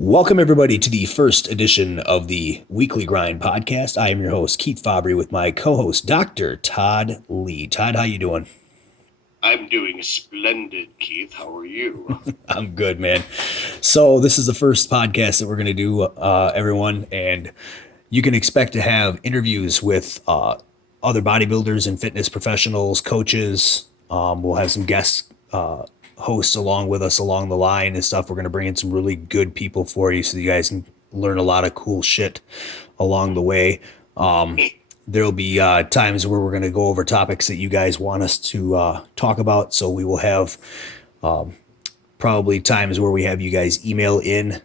Welcome, everybody, to the first edition of the Weekly Grind podcast. I am your host, Keith Fabbri, with my co-host, Doctortoddlee. Todd, how you doing? I'm doing splendid, Keith. How are you? I'm good, man. So this is the first podcast that we're going to do, everyone, and you can expect to have interviews with other bodybuilders and fitness professionals, coaches. We'll have some guest hosts along with us along the line and stuff. We're going to bring in some really good people for you so you guys can learn a lot of cool shit along the way. There'll be times where we're going to go over topics that you guys want us to talk about. So we will have probably times where we have you guys email in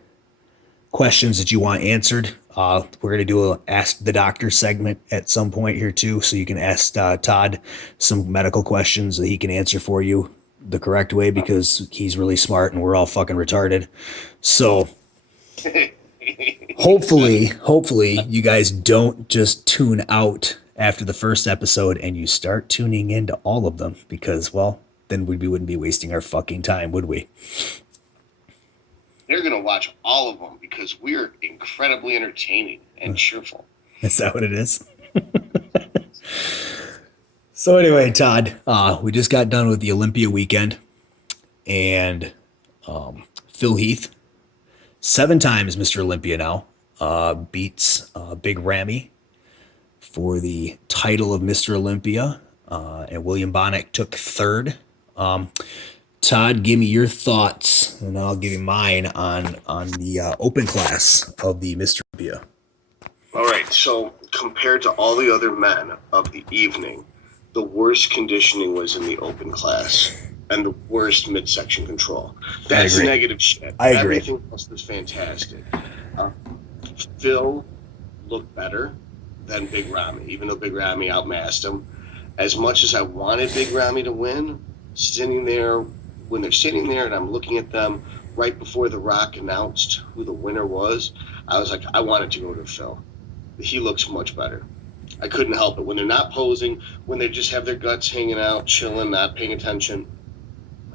questions that you want answered. We're going to do a Ask the Doctor segment at some point here too. So you can ask Todd some medical questions that he can answer for you the correct way because he's really smart and we're all fucking retarded. So hopefully you guys don't just tune out after the first episode and you start tuning into all of them because, well, then we wouldn't be wasting our fucking time, would we? They're going to watch all of them because we're incredibly entertaining and cheerful. Is that what it is? So anyway, Todd, we just got done with the Olympia weekend, and Phil Heath, 7 times Mr. Olympia now, beats Big Ramy for the title of Mr. Olympia, and William Bonac took 3rd. Todd, give me your thoughts, and I'll give you mine on the open class of the Mr. Olympia. All right, so compared to all the other men of the evening, the worst conditioning was in the open class and the worst midsection control. That's negative shit. I agree. Everything else was fantastic. Phil looked better than Big Ramy, even though Big Ramy outmassed him. As much as I wanted Big Ramy to win, when they're sitting there and I'm looking at them right before The Rock announced who the winner was, I was like, I wanted to go to Phil. He looks much better. I couldn't help it. When they're not posing, when they just have their guts hanging out, chilling, not paying attention,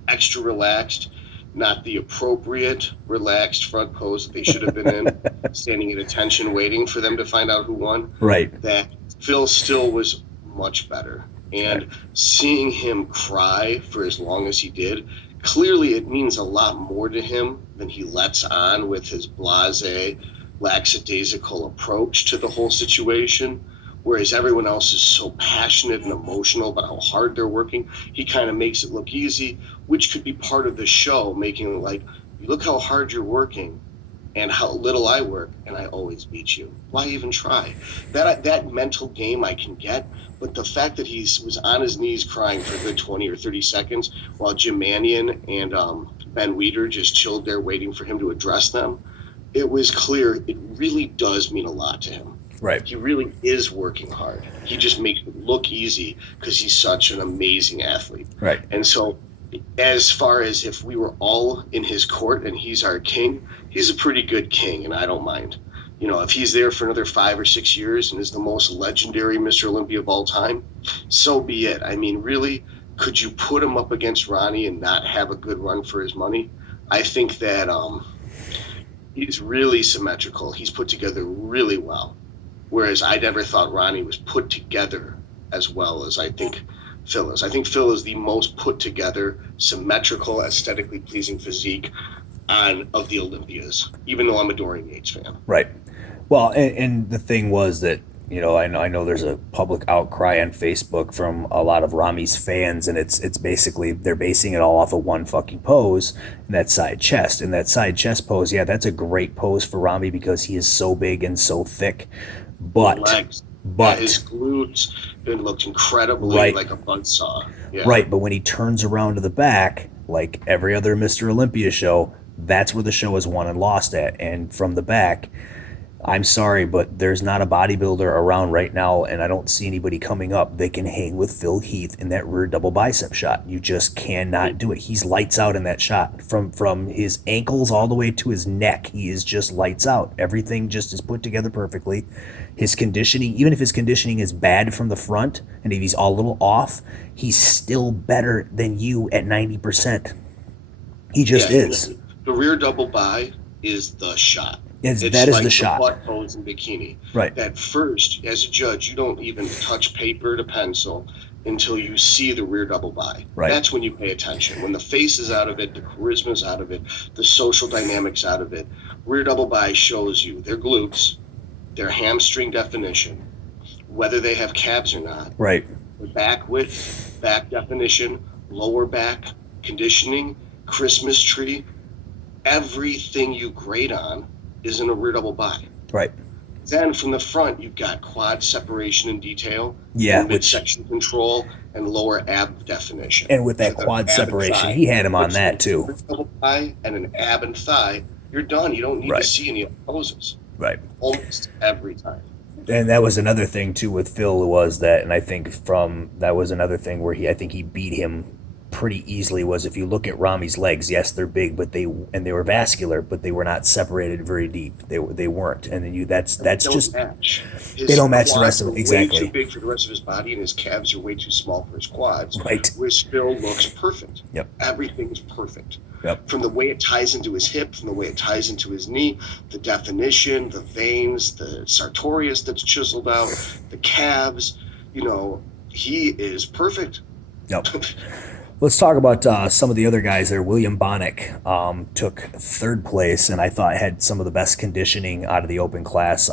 extra relaxed, not the appropriate relaxed front pose that they should have been in, standing at attention, waiting for them to find out who won. Right. That Phil still was much better. And seeing him cry for as long as he did, clearly it means a lot more to him than he lets on with his blasé, lackadaisical approach to the whole situation. Whereas everyone else is so passionate and emotional about how hard they're working, he kind of makes it look easy, which could be part of the show, making it like, look how hard you're working and how little I work, and I always beat you. Why even try? That mental game I can get, but the fact that he was on his knees crying for a good 20 or 30 seconds while Jim Mannion and Ben Weider just chilled there waiting for him to address them, it was clear it really does mean a lot to him. Right. He really is working hard. He just makes it look easy because he's such an amazing athlete. Right. And so as far as if we were all in his court and he's our king, he's a pretty good king, and I don't mind. You know, if he's there for another 5 or 6 years and is the most legendary Mr. Olympia of all time, so be it. I mean, really, could you put him up against Ronnie and not have a good run for his money? I think that he's really symmetrical. He's put together really well. Whereas I never thought Ronnie was put together as well as I think Phil is. I think Phil is the most put together, symmetrical, aesthetically pleasing physique of the Olympias, even though I'm a Dorian Yates fan. Right. Well, and the thing was that, you know, I know there's a public outcry on Facebook from a lot of Ramy's fans, and it's basically they're basing it all off of one fucking pose, and that side chest. And that side chest pose, yeah, that's a great pose for Ramy because he is so big and so thick. But his glutes looked incredibly like a buzzsaw. Yeah. Right, but when he turns around to the back, like every other Mr. Olympia show, that's where the show is won and lost at. And from the back, I'm sorry, but there's not a bodybuilder around right now, and I don't see anybody coming up that can hang with Phil Heath in that rear double bicep shot. You just cannot do it. He's lights out in that shot. From his ankles all the way to his neck, he is just lights out. Everything just is put together perfectly. His conditioning, even if his conditioning is bad from the front, and if he's all a little off, he's still better than you at 90%. He just is. The rear double bi is the shot. That is like the shot. Butt pose in bikini. Right. That first, as a judge, you don't even touch paper to pencil until you see the rear double by. Right. That's when you pay attention. When the face is out of it, the charisma's out of it, the social dynamics out of it. Rear double by shows you their glutes, their hamstring definition, whether they have calves or not. Right. Back width, back definition, lower back conditioning, Christmas tree. Everything you grade on is in a rear double by. Right. Then from the front, you've got quad separation and detail, midsection control, and lower ab definition. And with that quad separation, he had him on that too. Double thigh and an ab and thigh, you're done. You don't need to see any poses. Right. Almost every time. And that was another thing too with Phil was that, and I think that was another thing where I think he beat him pretty easily was if you look at Rami's legs, yes, they're big, but they were vascular, but they were not separated very deep. They weren't, and then that's just match. They don't match the rest of it. Exactly. Way too big for the rest of his body, and his calves are way too small for his quads. Right. Whereas Phil looks perfect. Yep. Everything's perfect. Yep. From the way it ties into his hip, from the way it ties into his knee, the definition, the veins, the sartorius that's chiseled out, the calves. He is perfect. Yep. Let's talk about some of the other guys there. William Bonnick took third place, and I thought had some of the best conditioning out of the open class.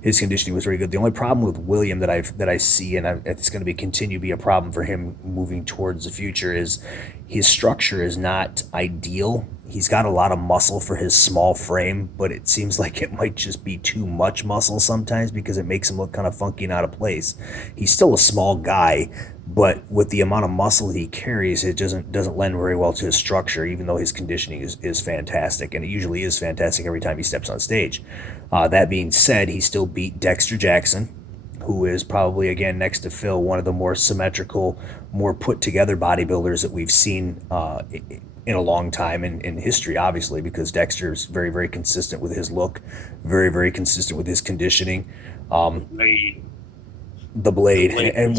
His conditioning was very good. The only problem with William that I see, and it's going to continue to be a problem for him moving towards the future, is his structure is not ideal. He's got a lot of muscle for his small frame, but it seems like it might just be too much muscle sometimes because it makes him look kind of funky and out of place. He's still a small guy, but with the amount of muscle he carries, it doesn't lend very well to his structure, even though his conditioning is fantastic, and it usually is fantastic every time he steps on stage. That being said, he still beat Dexter Jackson, who is probably, again, next to Phil, one of the more symmetrical, more put-together bodybuilders that we've seen in a long time in history, obviously, because Dexter's very, very consistent with his look, very, very consistent with his conditioning. The Blade. And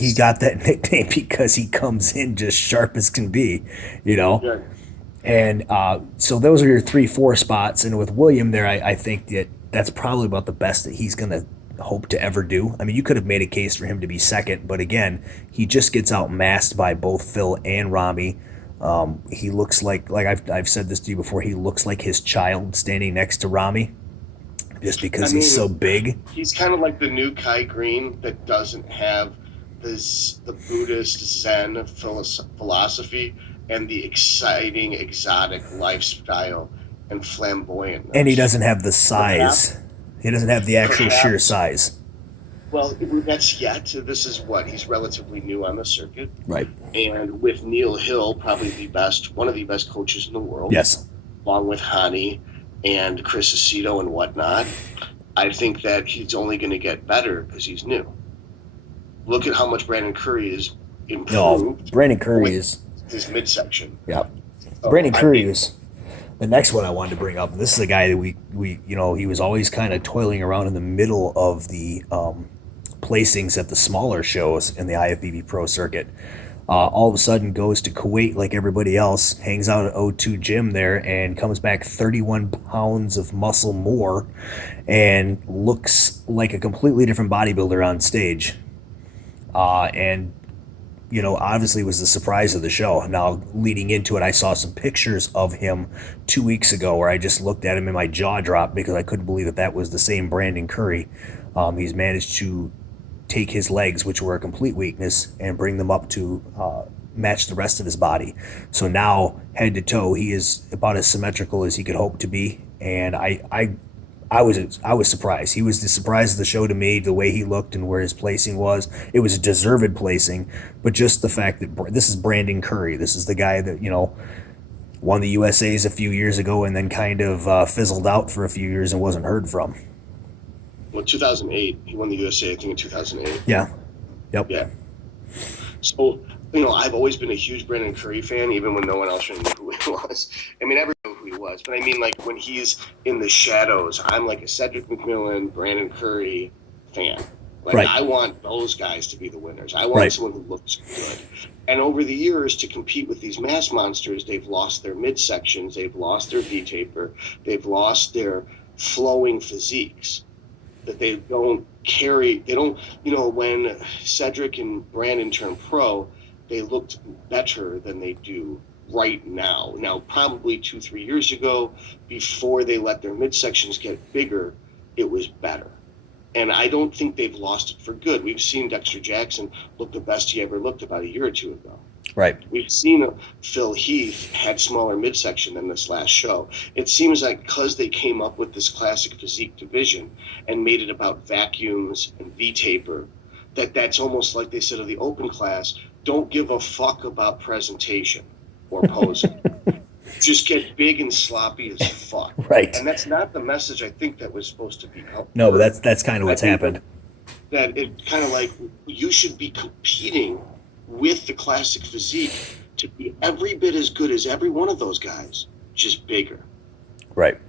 he got that nickname because he comes in just sharp as can be, Yeah. And so those are your 3-4 spots. And with William there, I think that's probably about the best that he's going to hope to ever do. I mean, you could have made a case for him to be second, but again, he just gets outmassed by both Phil and Rami. He looks like I've said this to you before, he looks like his child standing next to Rami just because he's so big. He's kind of like the new Kai Green that doesn't have the Buddhist Zen philosophy and the exciting, exotic lifestyle and flamboyant. And he doesn't have the size. He doesn't have the actual sheer size. Well, that's yet. This is he's relatively new on the circuit. Right. And with Neil Hill, probably one of the best coaches in the world. Yes. Along with Hani and Chris Aceto and whatnot, I think that he's only going to get better because he's new. Look at how much Brandon Curry is improved. Brandon Curry is his midsection. Yeah. Brandon Curry is the next one I wanted to bring up. And this is a guy that we he was always kind of toiling around in the middle of the placings at the smaller shows in the IFBB Pro circuit. All of a sudden goes to Kuwait like everybody else, hangs out at O2 Gym there, and comes back 31 pounds of muscle more and looks like a completely different bodybuilder on stage. And obviously was the surprise of the show. Now, leading into it, I saw some pictures of him 2 weeks ago where I just looked at him and my jaw dropped because I couldn't believe that was the same Brandon Curry. He's managed to take his legs, which were a complete weakness, and bring them up to match the rest of his body. So now, head to toe, he is about as symmetrical as he could hope to be. And I was surprised. He was the surprise of the show to me, the way he looked and where his placing was. It was a deserved placing, but just the fact that this is Brandon Curry. This is the guy that, won the USAs a few years ago and then kind of fizzled out for a few years and wasn't heard from. Well, 2008, he won the USA, I think, in 2008. Yeah. Yep. Yeah. So, I've always been a huge Brandon Curry fan, even when no one else really knew who he was. I mean, everyone knew who he was, but I mean, like, when he's in the shadows, I'm like a Cedric McMillan, Brandon Curry fan. Like, Right. I want those guys to be the winners. I want Right. someone who looks good. And over the years, to compete with these mass monsters, they've lost their midsections, they've lost their V-taper, they've lost their flowing physiques. That they don't carry, they don't, when Cedric and Brandon turned pro, they looked better than they do right now. Now, probably 2-3 years ago, before they let their midsections get bigger, it was better. And I don't think they've lost it for good. We've seen Dexter Jackson look the best he ever looked about a year or two ago. Right. We've seen Phil Heath had smaller midsection than this last show. It seems like because they came up with this classic physique division and made it about vacuums and V-taper, that's almost like they said of the open class, don't give a fuck about presentation or posing. Just get big and sloppy as fuck. Right. And that's not the message I think that was supposed to be out. No, but that's kind of what's happened. That it kind of like, you should be competing with the classic physique to be every bit as good as every one of those guys, just bigger. Right.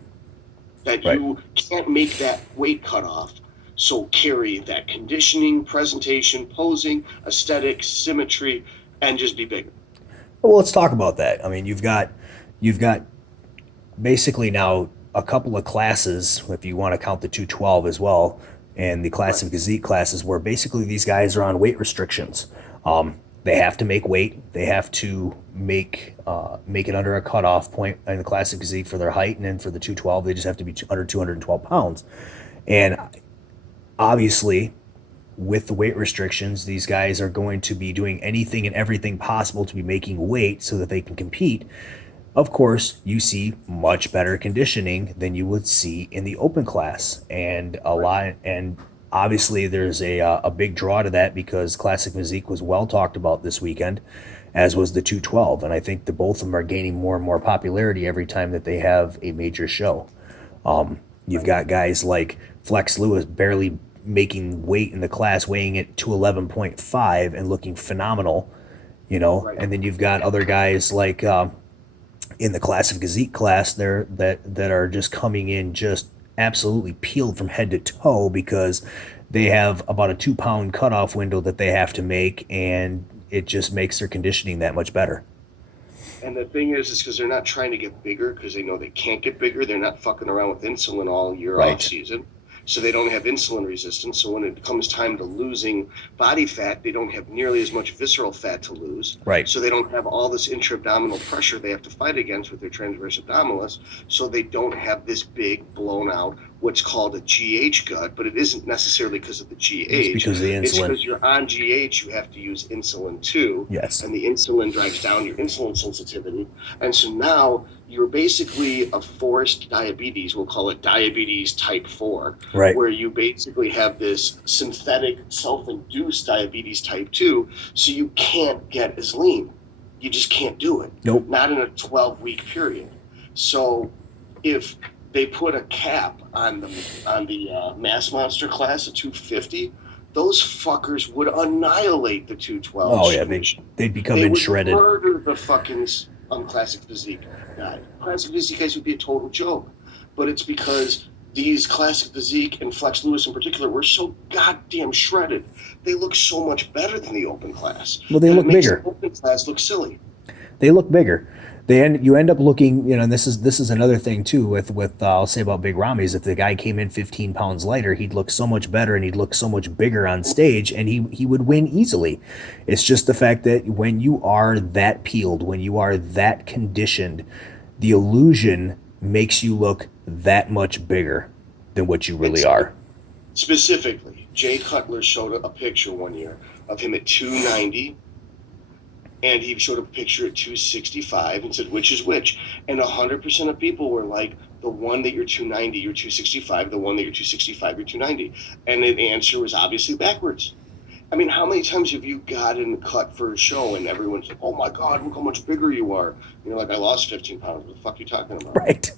That you can't make that weight cutoff, so carry that conditioning, presentation, posing, aesthetics, symmetry, and just be bigger. Well, let's talk about that. I mean, you've got basically now a couple of classes, if you want to count the 212 as well, and the classic physique classes, where basically these guys are on weight restrictions. They have to make weight. They have to make it under a cutoff point in the classic physique for their height, and then for the 212, they just have to be under 212 pounds. And obviously, with the weight restrictions, these guys are going to be doing anything and everything possible to be making weight so that they can compete. Of course, you see much better conditioning than you would see in the open class, and obviously there's a big draw to that because classic physique was well talked about this weekend, as was the 212, and I think the both of them are gaining more and more popularity every time that they have a major show. You've got guys like Flex Lewis barely making weight in the class, weighing at 211.5 and looking phenomenal, and then you've got other guys like in the classic physique class there that are just coming in just absolutely peeled from head to toe because they have about a 2-pound cutoff window that they have to make, and it just makes their conditioning that much better. And the thing is because they're not trying to get bigger because they know they can't get bigger. They're not fucking around with insulin all year off season. So they don't have insulin resistance. So when it comes time to losing body fat, they don't have nearly as much visceral fat to lose. Right. So they don't have all this intra-abdominal pressure they have to fight against with their transverse abdominis. So they don't have this big, blown out, what's called a GH gut, but it isn't necessarily because of the GH. It's because of the insulin. It's because you're on GH, you have to use insulin too. Yes. And the insulin drives down your insulin sensitivity. And so now you're basically a forced diabetes, we'll call it diabetes type 4, where you basically have this synthetic self-induced diabetes type 2, so you can't get as lean. You just can't do it. Nope. Not in a 12-week period. So if they put a cap on the mass monster class of 250, those fuckers would annihilate the 212. Oh yeah, they'd become shredded. They would murder the fucking classic physique guy. Classic physique guys would be a total joke, but it's because these classic physique and Flex Lewis in particular were so goddamn shredded. They look so much better than the open class. Well, they look bigger. The open class look silly. They look bigger. You end up looking, and this is another thing too with I'll say about Big Ramy is if the guy came in 15 pounds lighter, he'd look so much better and he'd look so much bigger on stage, and he would win easily. It's just the fact that when you are that peeled, when you are that conditioned, the illusion makes you look that much bigger than what you really are. Specifically, Jay Cutler showed a picture one year of him at 290. And he showed a picture at 265 and said, which is which? And 100% of people were like, the one that you're 290, you're 265. The one that you're 265, you're 290. And the answer was obviously backwards. I mean, how many times have you gotten cut for a show and everyone's like, oh my God, look how much bigger you are. And you're like, I lost 15 pounds. What the fuck are you talking about? Right.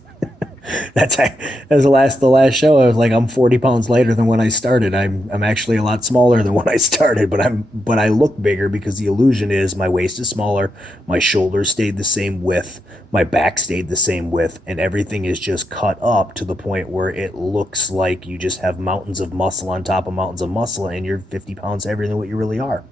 That was the last show. I was like, I'm 40 pounds lighter than when I started. I'm actually a lot smaller than when I started, but I look bigger because the illusion is my waist is smaller, my shoulders stayed the same width, my back stayed the same width, and everything is just cut up to the point where it looks like you just have mountains of muscle on top of mountains of muscle, and you're 50 pounds heavier than what you really are.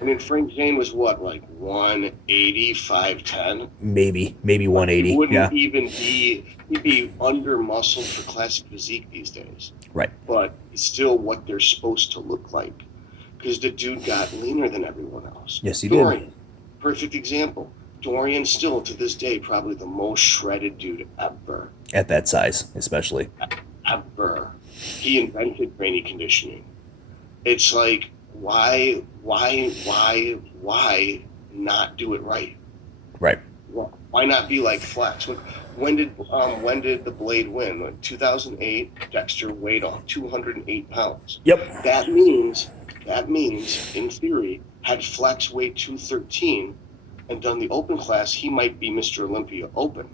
I mean, Frank Zane was what, like 180, 5'10"? Maybe He 180. wouldn't Yeah, even he'd be under muscled for classic physique these days. right. But it's still what they're supposed to look like. Because the dude got leaner than everyone else. Yes, he Dorian, did. perfect example. Dorian still, to this day, probably the most shredded dude ever. At that size, especially. Ever. He invented grainy conditioning. It's like, why not do it right? Right. Why not be like Flex? When did the Blade win? Like 2008, Dexter weighed off 208 pounds. Yep. That means, in theory, had Flex weighed 213 and done the open class, he might be Mr. Olympia Open.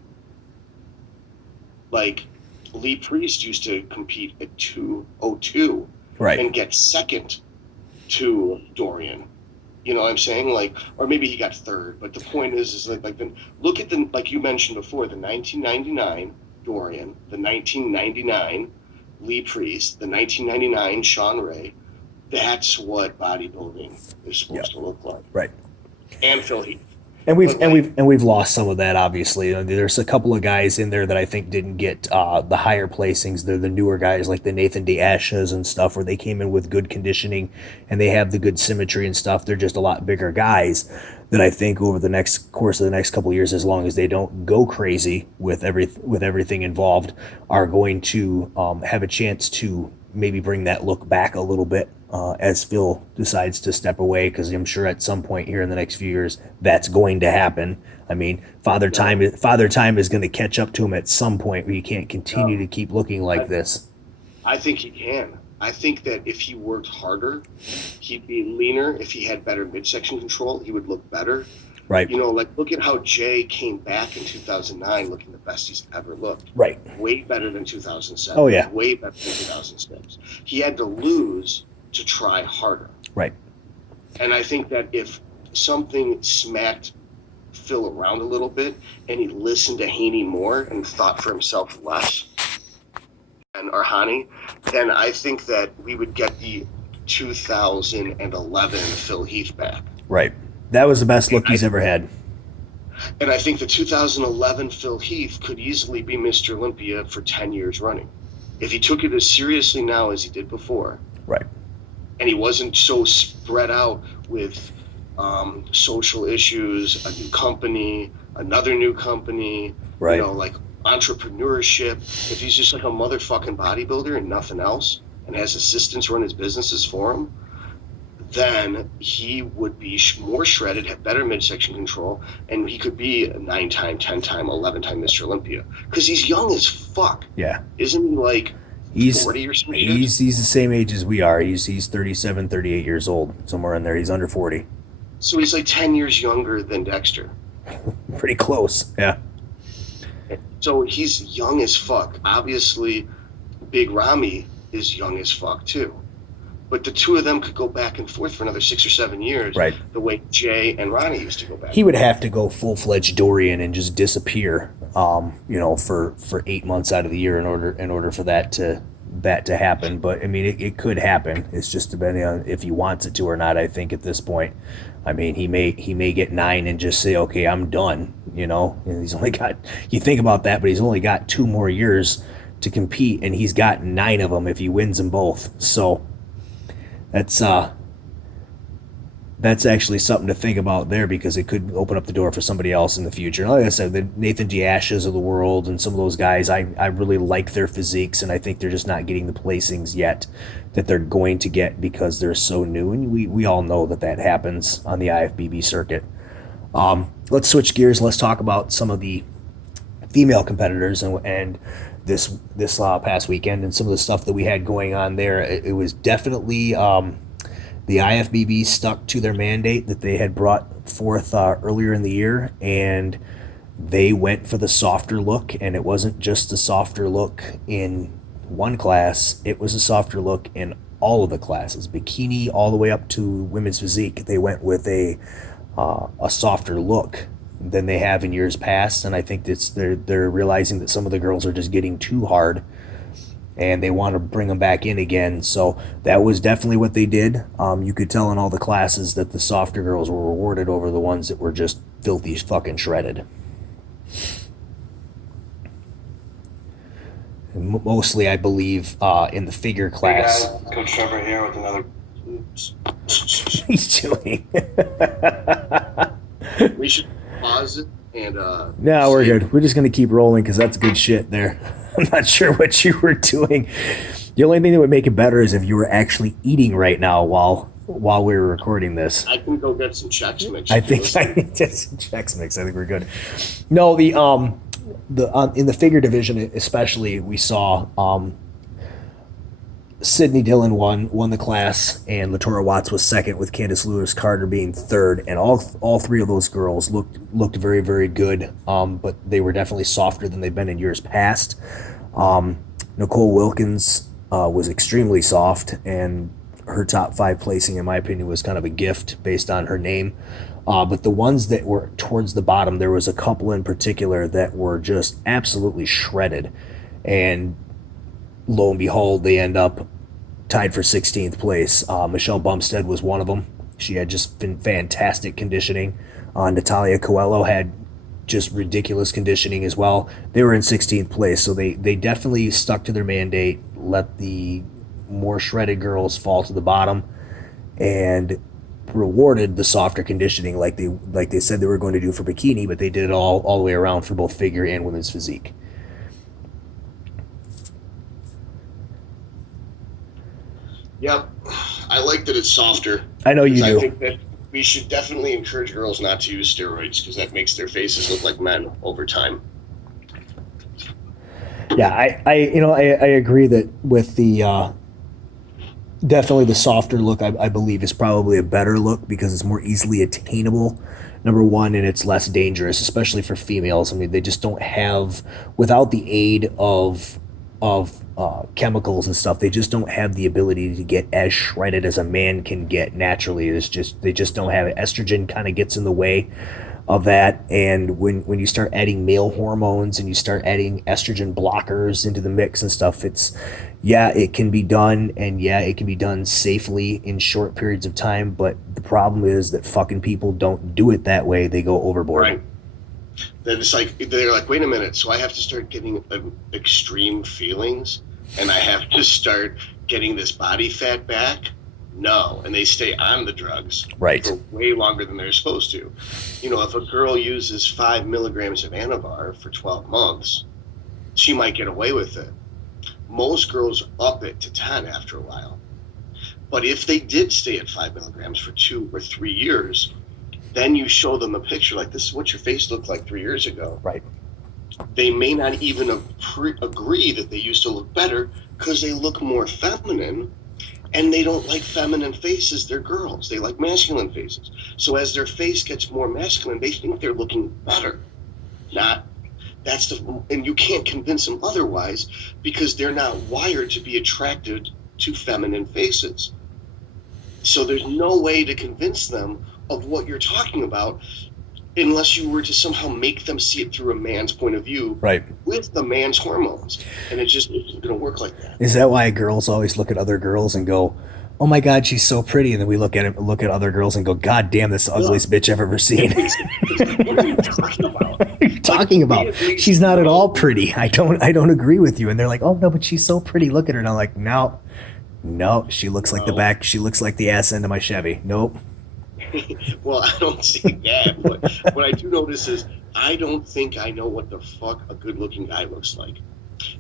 Like, Lee Priest used to compete at 202 Right. and get second to Dorian. You know what I'm saying? Like, or maybe he got third. But the point is look at the, like you mentioned before, the 1999 Dorian, the 1999 Lee Priest, the 1999 Sean Ray. That's what bodybuilding is supposed to look like. Right. And Phil Heath. And we've lost some of that. Obviously, there's a couple of guys in there that I think didn't get the higher placings. They're the newer guys like the Nathan D'Ashas and stuff, where they came in with good conditioning and they have the good symmetry and stuff. They're just a lot bigger guys that I think over the next course of the next couple of years, as long as they don't go crazy with everything involved, are going to have a chance to maybe bring that look back a little bit. As Phil decides to step away, because I'm sure at some point here in the next few years that's going to happen. I mean, Father Time is going to catch up to him at some point, where he can't continue to keep looking like this. I think he can. I think that if he worked harder, he'd be leaner. If he had better midsection control, he would look better. Right. You know, like, look at how Jay came back in 2009 looking the best he's ever looked. Right. Way better than 2007. Oh, yeah. Way better than 2006. He had to lose to try harder. Right. And I think that if something smacked Phil around a little bit and he listened to Haney more and thought for himself less, or Hani, then I think that we would get the 2011 Phil Heath back. Right. That was the best look he's ever had. And I think the 2011 Phil Heath could easily be Mr. Olympia for 10 years running. If he took it as seriously now as he did before. Right. And he wasn't so spread out with social issues, a new company, another new company, right. You know, like entrepreneurship. If he's just like a motherfucking bodybuilder and nothing else, and has assistants run his businesses for him, then he would be more shredded, have better midsection control, and he could be a 9-time, 10-time, 11-time Mr. Olympia. Because he's young as fuck. Yeah. Isn't he like 40 or something? He's the same age as we are. He's 37, 38 years old, somewhere in there. He's under 40. So he's like 10 years younger than Dexter. Pretty close, yeah. So he's young as fuck. Obviously, Big Ramy is young as fuck too. But the two of them could go back and forth for another 6 or 7 years, right? The way Jay and Ronnie used to go back. He would have to go full-fledged Dorian and just disappear, for 8 months out of the year in order for that to happen. But I mean, it could happen. It's just depending on if he wants it to or not. I think at this point, I mean, he may get 9 and just say, okay, I'm done. You know, and he's only got. You think about that, but he's only got 2 more years to compete, and he's got 9 of them if he wins them both. So. That's actually something to think about there, because it could open up the door for somebody else in the future. And like I said, the Nathan D'Ashas of the world and some of those guys, I really like their physiques, and I think they're just not getting the placings yet that they're going to get because they're so new. And we all know that happens on the IFBB circuit. Let's switch gears. Let's talk about some of the female competitors and this past weekend and some of the stuff that we had going on there. It was definitely the IFBB stuck to their mandate that they had brought forth earlier in the year, and they went for the softer look, and it wasn't just a softer look in one class, it was a softer look in all of the classes, bikini all the way up to women's physique. They went with a softer look than they have in years past, and I think they're realizing that some of the girls are just getting too hard, and they want to bring them back in again. So that was definitely what they did. You could tell in all the classes that the softer girls were rewarded over the ones that were just filthy fucking shredded. Mostly, I believe, in the figure class. Hey guys, Coach Trevor here with another. Oops. He's doing. We should pause it and. No, we're good. We're just gonna keep rolling because that's good shit there. I'm not sure what you were doing. The only thing that would make it better is if you were actually eating right now while we were recording this. I can go get some Chex Mix. I think I need to some Chex Mix. I think we're good. No, the in the figure division especially, we saw Sydney Dillon won the class, and Latora Watts was second, with Candace Lewis Carter being third. And all three of those girls looked very, very good, but they were definitely softer than they've been in years past. Nicole Wilkins was extremely soft, and her top 5 placing, in my opinion, was kind of a gift based on her name. But the ones that were towards the bottom, there was a couple in particular that were just absolutely shredded. And lo and behold, they end up tied for 16th place. Michelle Bumstead was one of them. She had just been fantastic conditioning. Natalia Coelho had just ridiculous conditioning as well. They were in 16th place, so they definitely stuck to their mandate, let the more shredded girls fall to the bottom, and rewarded the softer conditioning like they said they were going to do for bikini, but they did it all the way around for both figure and women's physique. Yep, I like that it's softer. I know you do. I think that we should definitely encourage girls not to use steroids because that makes their faces look like men over time. Yeah, I agree that with the definitely the softer look, I believe, is probably a better look because it's more easily attainable, number one, and it's less dangerous, especially for females. I mean, they just don't have, without the aid of chemicals and stuff, they just don't have the ability to get as shredded as a man can get naturally. They just don't have it. Estrogen kind of gets in the way of that, and when you start adding male hormones and you start adding estrogen blockers into the mix and stuff, it can be done, and it can be done safely in short periods of time, but the problem is that fucking people don't do it that way. They go overboard. Right. They're like, wait a minute, so I have to start getting extreme feelings and I have to start getting this body fat back? No, and they stay on the drugs for way longer than they're supposed to. If a girl uses 5 milligrams of Anavar for 12 months, she might get away with it. Most girls up it to 10 after a while. But if they did stay at 5 milligrams for 2 or 3 years, then you show them a picture like, this is what your face looked like 3 years ago. Right. They may not even agree that they used to look better because they look more feminine, and they don't like feminine faces. They're girls. They like masculine faces. So as their face gets more masculine, they think they're looking better. And you can't convince them otherwise because they're not wired to be attracted to feminine faces. So there's no way to convince them of what you're talking about unless you were to somehow make them see it through a man's point of view, right, with the man's hormones. And it just isn't going to work like that. Is that why girls always look at other girls and go, oh my God, she's so pretty? And then we look at other girls and go, God damn, that's the ugliest bitch I've ever seen. What are you talking about? What are you talking about? She's not at all pretty. I don't agree with you. And they're like, oh no, but she's so pretty. Look at her. And I'm like, no, she looks like the back. She looks like the ass end of my Chevy. Nope. Well, I don't see that. But what I do notice is I don't think I know what the fuck a good-looking guy looks like.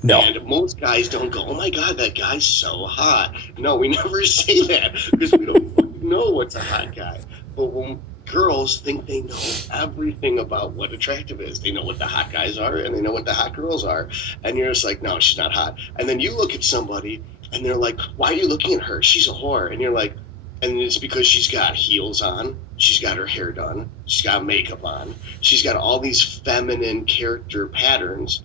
No. And most guys don't go, oh my God, that guy's so hot. No, we never say that because we don't know what's a hot guy. But when girls think they know everything about what attractive is, they know what the hot guys are and they know what the hot girls are. And you're just like, no, she's not hot. And then you look at somebody and they're like, why are you looking at her? She's a whore. And you're like, and it's because she's got heels on She's got her hair done. She's got makeup on. She's got all these feminine character patterns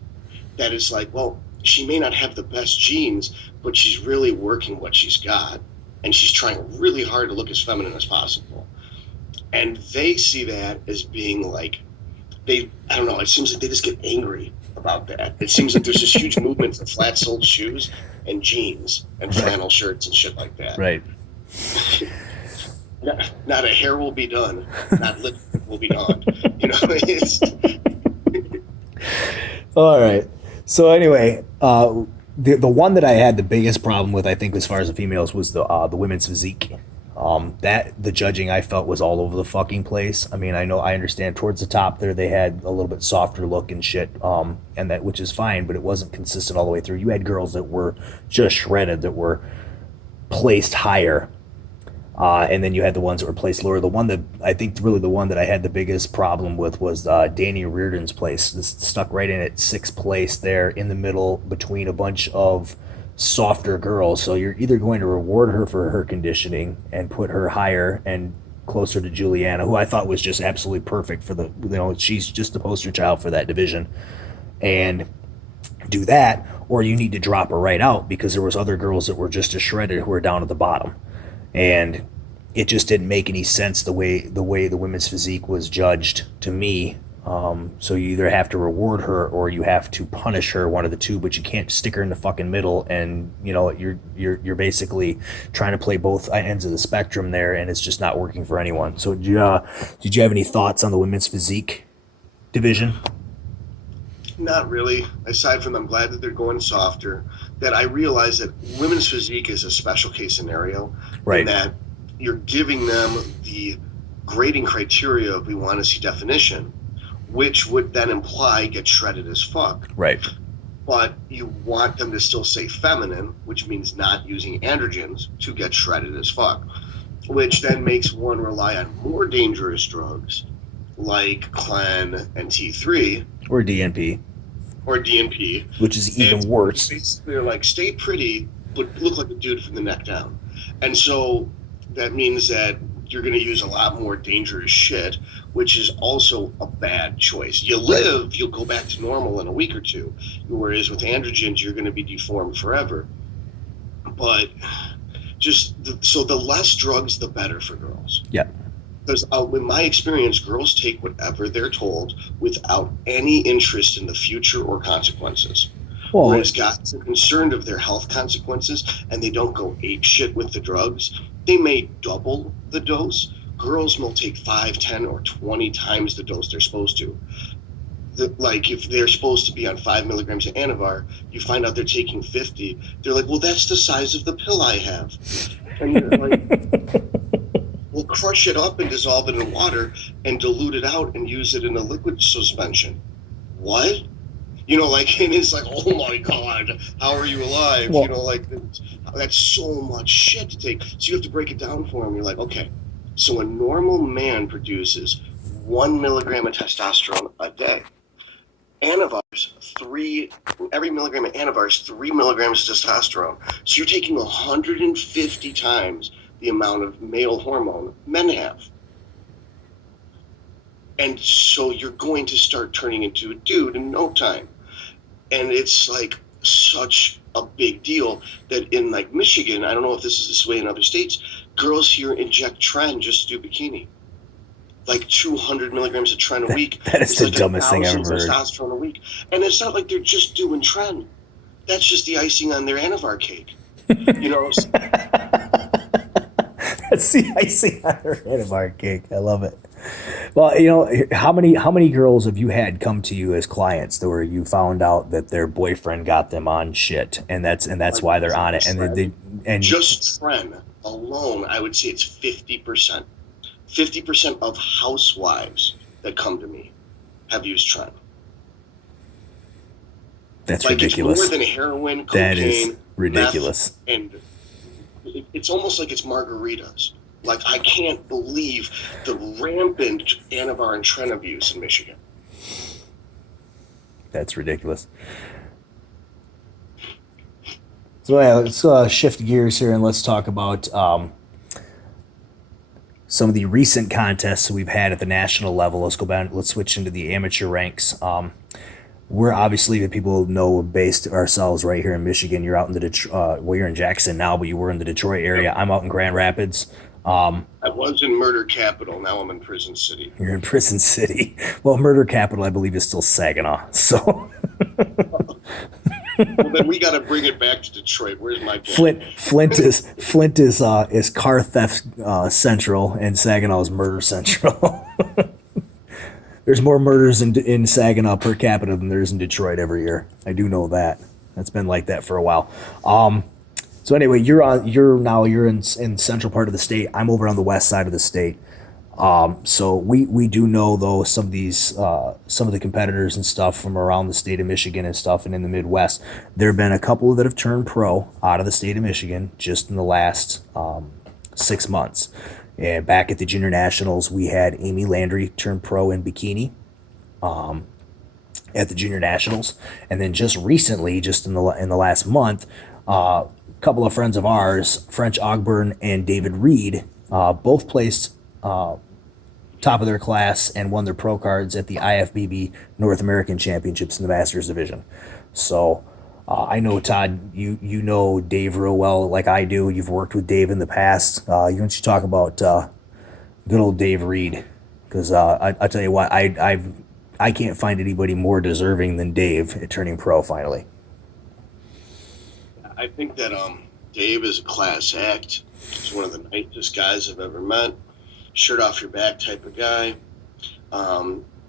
that is like, well, she may not have the best genes, but she's really working what she's got. And she's trying really hard to look as feminine as possible. And they see that as being like, I don't know, it seems like they just get angry about that. It seems like there's this huge movement for flat-soled shoes and jeans and flannel shirts and shit like that. Right. Not a hair will be done. Not lipstick will be donned. It's... All right. So anyway, the one that I had the biggest problem with, I think, as far as the females, was the women's physique. That the judging, I felt, was all over the fucking place. I mean, I understand towards the top there they had a little bit softer look and shit, and that, which is fine, but it wasn't consistent all the way through. You had girls that were just shredded, that were placed higher, and then you had the ones that were placed lower. The one that I think really the one that I had the biggest problem with was Danny Reardon's place. This stuck right in at 6th place there in the middle between a bunch of softer girls. So you're either going to reward her for her conditioning and put her higher and closer to Juliana, who I thought was just absolutely perfect for she's just the poster child for that division, and do that, or you need to drop her right out because there was other girls that were just as shredded who were down at the bottom. And it just didn't make any sense the way the women's physique was judged to me. So you either have to reward her or you have to punish her, one of the two, but you can't stick her in the fucking middle. And you're basically trying to play both ends of the spectrum there, and it's just not working for anyone. So did you have any thoughts on the women's physique division? Not really. Aside from I'm glad that they're going softer, that I realize that women's physique is a special case scenario. Right. And that you're giving them the grading criteria of we want to see definition, which would then imply get shredded as fuck. Right. But you want them to still say feminine, which means not using androgens to get shredded as fuck, which then makes one rely on more dangerous drugs like Clen and T3. Or DNP. Which is even worse. Basically, they're like, stay pretty, but look like a dude from the neck down. And so that means that you're going to use a lot more dangerous shit, which is also a bad choice. You live, you'll go back to normal in a week or two, whereas with androgens, you're going to be deformed forever. But so the less drugs, the better for girls. Yeah. Because in my experience, girls take whatever they're told without any interest in the future or consequences. Well, Whereas guys are concerned of their health consequences and they don't go ape shit with the drugs. They may double the dose. Girls will take 5, 10, or 20 times the dose they're supposed to. Like if they're supposed to be on 5 milligrams of Anavar, you find out they're taking 50. They're like, well, that's the size of the pill I have. And you're like, we'll crush it up and dissolve it in water and dilute it out and use it in a liquid suspension. What? And it's like, oh my God, how are you alive? Well, that's so much shit to take. So you have to break it down for them. You're like, okay, so a normal man produces 1 milligram of testosterone a day. Every milligram of Anavar is 3 milligrams of testosterone. So you're taking 150 times the amount of male hormone men have. And so you're going to start turning into a dude in no time. And it's like such a big deal that in like Michigan, I don't know if this is this way in other states, girls here inject Tren just to do bikini. Like 200 milligrams of Tren a week. That is the dumbest thing I've ever heard. Testosterone a week. And it's not like they're just doing Tren. That's just the icing on their Anavar cake. That's the icing on their Anavar cake. I love it. Well, how many girls have you had come to you as clients where you found out that their boyfriend got them on shit, and that's why they're on it, and just Tren alone, I would say it's 50%. 50% of housewives that come to me have used Tren. That's ridiculous. It's more than heroin, cocaine. That is ridiculous. Meth, and it's almost like it's margaritas. Like, I can't believe the rampant Anavar and Tren abuse in Michigan. That's ridiculous. So yeah, let's shift gears here and let's talk about some of the recent contests we've had at the national level. Let's go back. Let's switch into the amateur ranks. We're obviously, the people know, based ourselves right here in Michigan. You're out in the well, you're in Jackson now, but you were in the Detroit area. I'm out in Grand Rapids. I was in murder capital. Now I'm in prison city. You're in Prison City. Well, murder capital, I believe, is still Saginaw. So Well, then we got to bring it back to Detroit. Where's my dad? Flint is car theft central, and Saginaw is murder central. There's more murders in Saginaw per capita than there is in Detroit every year. I do know that. That's been like that for a while. So anyway, you're in central part of the state. I'm over on the west side of the state. So we do know, though, some of the competitors and stuff from around the state of Michigan and stuff, and in the Midwest. There have been a couple that have turned pro out of the state of Michigan just in the last 6 months. And back at the Junior Nationals, we had Amy Landry turn pro in bikini at the Junior Nationals, and then just recently, just in the last month, a couple of friends of ours, French Ogburn and David Reed, both placed top of their class and won their pro cards at the IFBB North American Championships in the Masters Division. So I know, Todd, you know Dave real well, like I do. You've worked with Dave in the past. You want to talk about good old Dave Reed? Because I tell you what, I can't find anybody more deserving than Dave at turning pro finally. I think that Dave is a class act. He's one of the nicest guys I've ever met. Shirt off your back type of guy.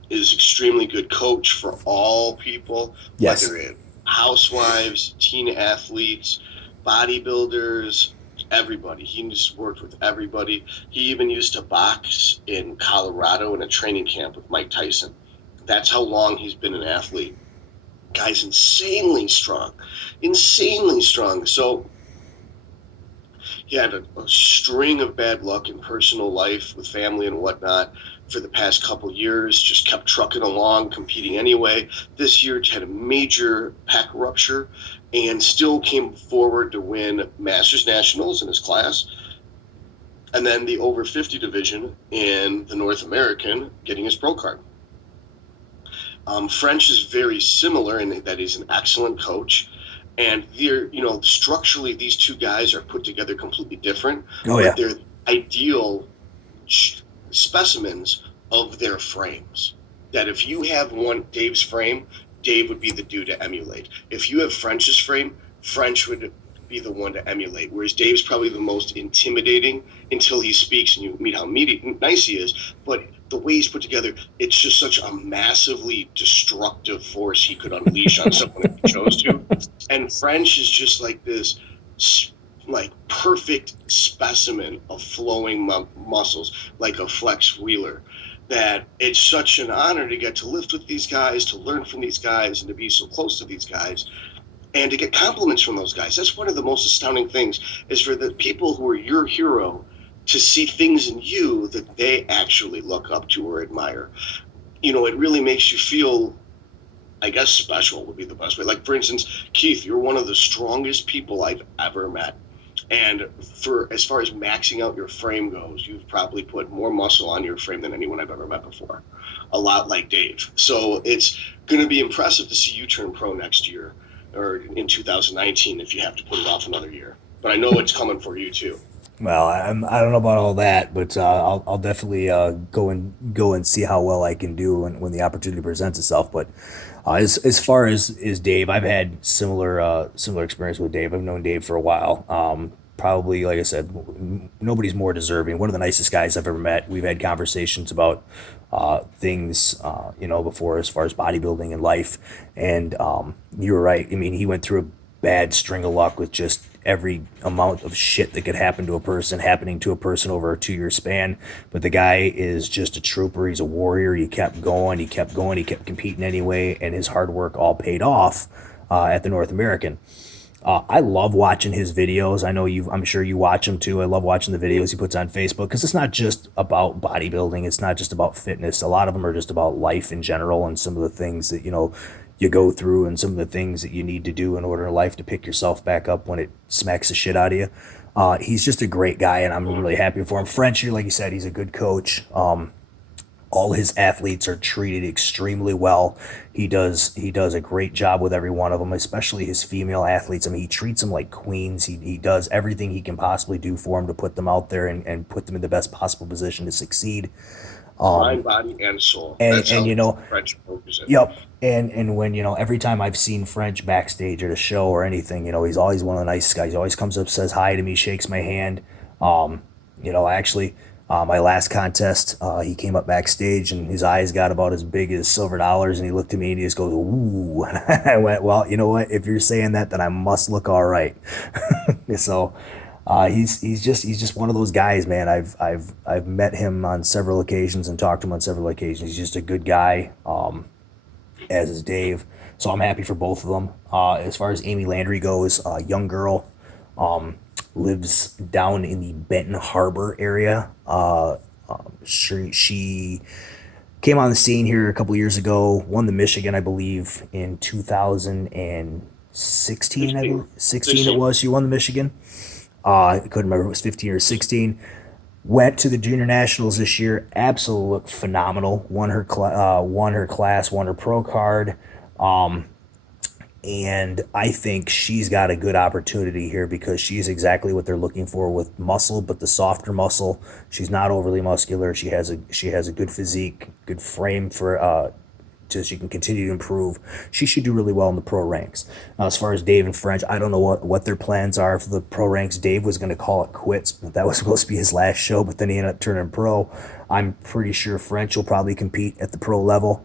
Is extremely good coach for all people, Yes. whether it's housewives, teen athletes, bodybuilders, everybody. He just worked with everybody. He even used to box in Colorado in a training camp with Mike Tyson. That's how long he's been an athlete. Guy's insanely strong. So he had a string of bad luck in personal life with family and whatnot for the past couple years, just kept trucking along, competing anyway. This year had a major pec rupture and still came forward to win Masters Nationals in his class. And then the over 50 division in the North American, getting his pro card. French is very similar in that he's an excellent coach. And they're, structurally, these two guys are put together completely different. Oh, yeah. But they're ideal specimens of their frames. That if you have Dave's frame, Dave would be the dude to emulate. If you have French's frame, French would be the one to emulate. Whereas Dave's probably the most intimidating until he speaks and you meet how nice he is. But the way he's put together, it's just such a massively destructive force he could unleash on someone if he chose to. And French is just like this, like perfect specimen of flowing muscles, like a flex wheeler. That it's such an honor to get to lift with these guys, to learn from these guys, and to be so close to these guys, and to get compliments from those guys. That's one of the most astounding things, is for the people who are your hero to see things in you that they actually look up to or admire. It really makes you feel, I guess, special would be the best way. Like, for instance, Keith, you're one of the strongest people I've ever met. And as far as maxing out your frame goes, you've probably put more muscle on your frame than anyone I've ever met before. A lot like Dave. So it's going to be impressive to see you turn pro next year or in 2019 if you have to put it off another year. But I know it's coming for you too. Well, I don't know about all that, but I'll definitely go and see how well I can do when the opportunity presents itself. But as far as Dave, I've had similar experience with Dave. I've known Dave for a while. Probably, like I said, nobody's more deserving. One of the nicest guys I've ever met. We've had conversations about things, before, as far as bodybuilding and life. And you were right. I mean, he went through a bad string of luck with just every amount of shit that could happen to a person happening to a person over a 2-year span. But the guy is just a trooper. He's a warrior. He kept going. He kept competing anyway, and his hard work all paid off at the North American. I love watching his videos. I know I'm sure you watch them too. I love watching the videos he puts on Facebook, because it's not just about bodybuilding. It's not just about fitness. A lot of them are just about life in general, and some of the things that, you go through, and some of the things that you need to do in order in life to pick yourself back up when it smacks the shit out of you. He's just a great guy, and I'm really happy for him. French, like you said, he's a good coach. All his athletes are treated extremely well. He does a great job with every one of them, especially his female athletes. I mean, he treats them like queens. He does everything he can possibly do for them to put them out there and put them in the best possible position to succeed. Mind, body, and soul. And That's how you know, French focus it. yep. And when, every time I've seen French backstage at a show or anything, he's always one of the nice guys. He always comes up, says hi to me, shakes my hand. Actually, my last contest, he came up backstage and his eyes got about as big as silver dollars, and he looked at me and he just goes, "Ooh." And I went, "Well, you know what? If you're saying that, then I must look all right." So, he's just one of those guys, man. I've met him on several occasions and talked to him on several occasions. He's just a good guy. As is Dave. So I'm happy for both of them. As far as Amy Landry goes, young girl, lives down in the Benton Harbor area. She came on the scene here a couple years ago, won the Michigan, I believe, in 2016. I believe 16 it was. She won the Michigan. I couldn't remember if it was 15 or 16. Went to the junior nationals this year. Absolute phenomenal. Won her class. Won her pro card. And I think she's got a good opportunity here because she's exactly what they're looking for with muscle, but the softer muscle. She's not overly muscular. She has a good physique, good frame for so she can continue to improve. She should do really well in the pro ranks. As far as Dave and French, I don't know what their plans are for the pro ranks. Dave was going to call it quits, but that was supposed to be his last show, but then he ended up turning pro. I'm pretty sure French will probably compete at the pro level.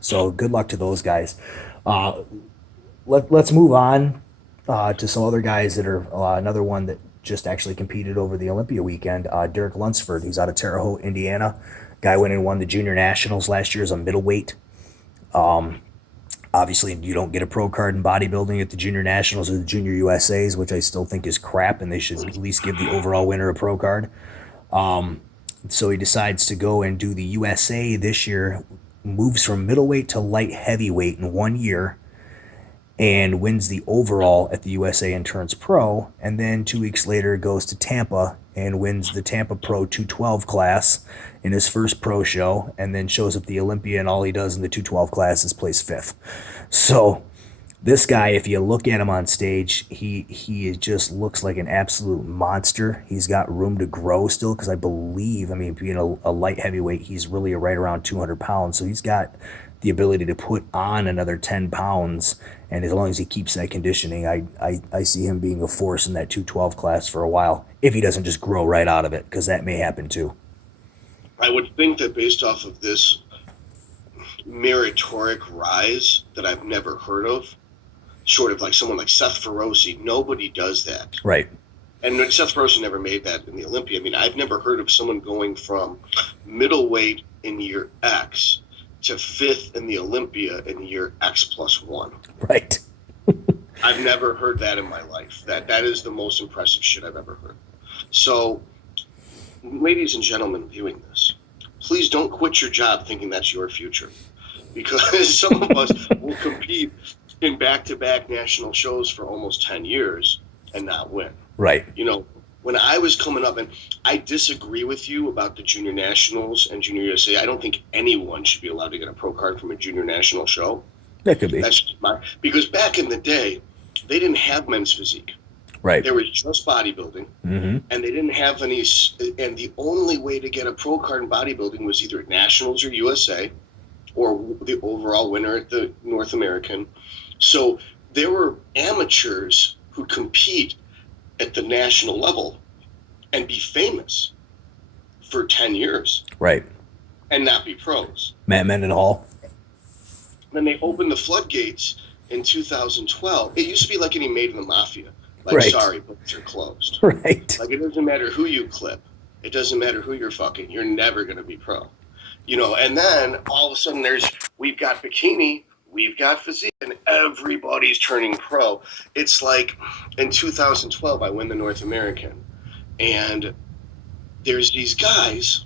So good luck to those guys. Let's move on to some other guys that are another one that just actually competed over the Olympia weekend. Derek Lunsford, who's out of Terre Haute, Indiana. Guy went and won the junior nationals last year as a middleweight. Obviously, you don't get a pro card in bodybuilding at the junior nationals or the junior USAs, which I still think is crap, and they should at least give the overall winner a pro card. So he decides to go and do the USA this year, moves from middleweight to light heavyweight in 1 year, and wins the overall at the USA and turns pro. And then 2 weeks later goes to Tampa and wins the Tampa Pro 212 class in his first pro show, and then shows up the Olympia, and all he does in the 212 class is place fifth. So this guy, if you look at him on stage, he just looks like an absolute monster. He's got room to grow still because I mean, being a light heavyweight, he's really right around 200 pounds. So he's got the ability to put on another 10 pounds. And as long as he keeps that conditioning, I see him being a force in that 212 class for a while, if he doesn't just grow right out of it, because that may happen too. I would think that based off of this meritoric rise that I've never heard of, short of like someone like Seth Feroce, nobody does that. Right. And Seth Feroce never made that in the Olympia. I mean, I've never heard of someone going from middleweight in year X to fifth in the Olympia in year X+1. Right. I've never heard that in my life. That is the most impressive shit I've ever heard. So, ladies and gentlemen viewing this, please don't quit your job thinking that's your future. Because some of us will compete in back-to-back national shows for almost 10 years and not win. Right. When I was coming up, and I disagree with you about the junior nationals and junior USA, I don't think anyone should be allowed to get a pro card from a junior national show. That could be. That's just because back in the day, they didn't have men's physique. Right. There was just bodybuilding, and they didn't have any. And the only way to get a pro card in bodybuilding was either at nationals or USA, or the overall winner at the North American. So there were amateurs who compete at the national level and be famous for 10 years. Right. And not be pros. Matt Mendenhall. Then they opened the floodgates in 2012. It used to be like any Made in the Mafia. Like, right. Sorry, books are closed. Right. Like, it doesn't matter who you clip. It doesn't matter who you're fucking. You're never going to be pro. And then all of a sudden we've got bikini, we've got physique, and everybody's turning pro. It's like in 2012, I win the North American, and there's these guys,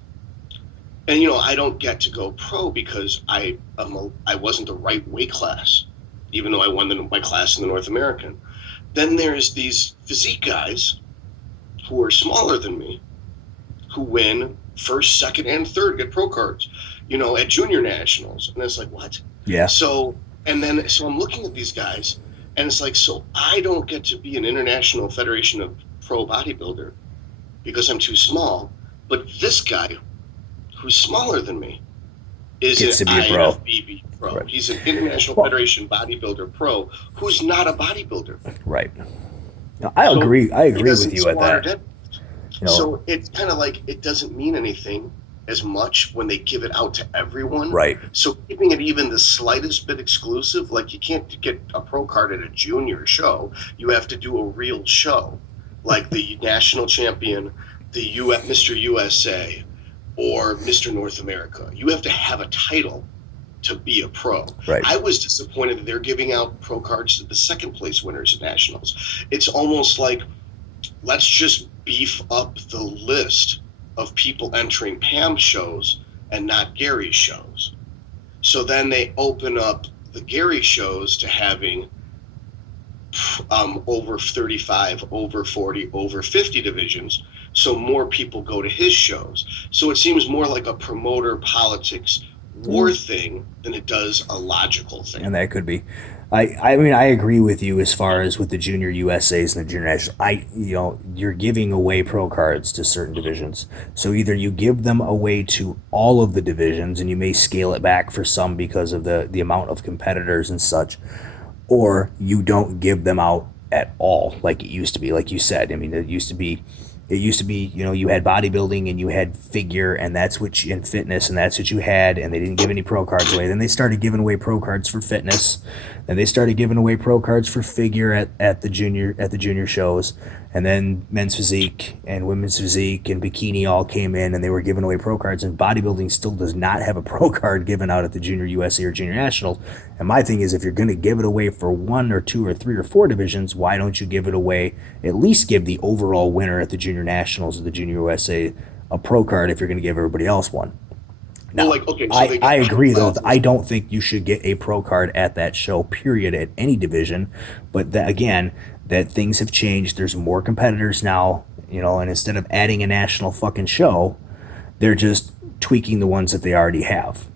and I don't get to go pro because I wasn't the right weight class, even though I won my class in the North American. Then there's these physique guys who are smaller than me who win first, second, and third, get pro cards, at junior nationals. And it's like, what? Yeah. So I'm looking at these guys, and it's like, so I don't get to be an International Federation of Pro Bodybuilder because I'm too small. But this guy, who's smaller than me, is Gets an to be a pro. IFBB pro. Right. He's an International Federation Bodybuilder pro who's not a bodybuilder. Right. No, I agree with you at that. So it's kind of like it doesn't mean anything as much when they give it out to everyone. Right. So keeping it even the slightest bit exclusive, like you can't get a pro card at a junior show. You have to do a real show, like the national champion, the Mr. USA, or Mr. North America. You have to have a title to be a pro. Right. I was disappointed that they're giving out pro cards to the second place winners at nationals. It's almost like, let's just beef up the list of people entering Pam's shows and not Gary's shows. So then they open up the Gary shows to having over 35, over 40, over 50 divisions. So more people go to his shows. So it seems more like a promoter politics war thing than it does a logical thing. And that could be. I mean, I agree with you as far as with the junior USAs and the junior national. You're giving away pro cards to certain divisions. So either you give them away to all of the divisions, and you may scale it back for some because of the amount of competitors and such, or you don't give them out at all like it used to be. Like you said, I mean, it used to be, you had bodybuilding and you had figure, and that's what in fitness, and that's what you had, and they didn't give any pro cards away. Then they started giving away pro cards for fitness. Then they started giving away pro cards for figure at the junior shows. And then men's physique and women's physique and bikini all came in, and they were giving away pro cards. And bodybuilding still does not have a pro card given out at the junior USA or junior nationals. And my thing is, if you're going to give it away for 1 or 2 or 3 or 4 divisions, why don't you give it away? At least give the overall winner at the junior nationals or the junior USA a pro card if you're going to give everybody else one. Now, I agree, though. I don't think you should get a pro card at that show, period, at any division. But again, that things have changed. There's more competitors now, and instead of adding a national fucking show, they're just tweaking the ones that they already have.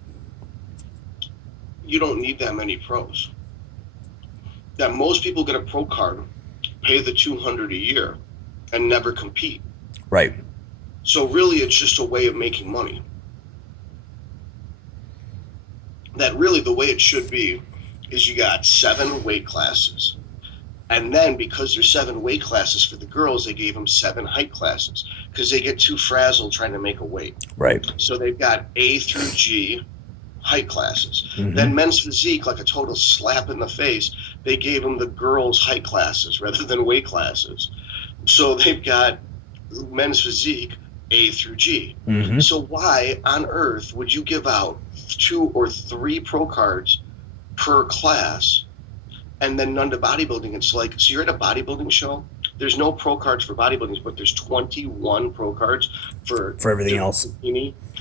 You don't need that many pros. That most people get a pro card, pay the $200 a year, and never compete. Right. So really, it's just a way of making money. That really the way it should be is you got 7 weight classes. And then because there's 7 weight classes for the girls, they gave them 7 height classes because they get too frazzled trying to make a weight. Right. So they've got A through G height classes. Mm-hmm. Then men's physique, like a total slap in the face, they gave them the girls' height classes rather than weight classes. So they've got men's physique A through G. Mm-hmm. So why on earth would you give out 2 or 3 pro cards per class and then none to bodybuilding? It's like, so you're at a bodybuilding show, there's no pro cards for bodybuilding, but there's 21 pro cards for everything else,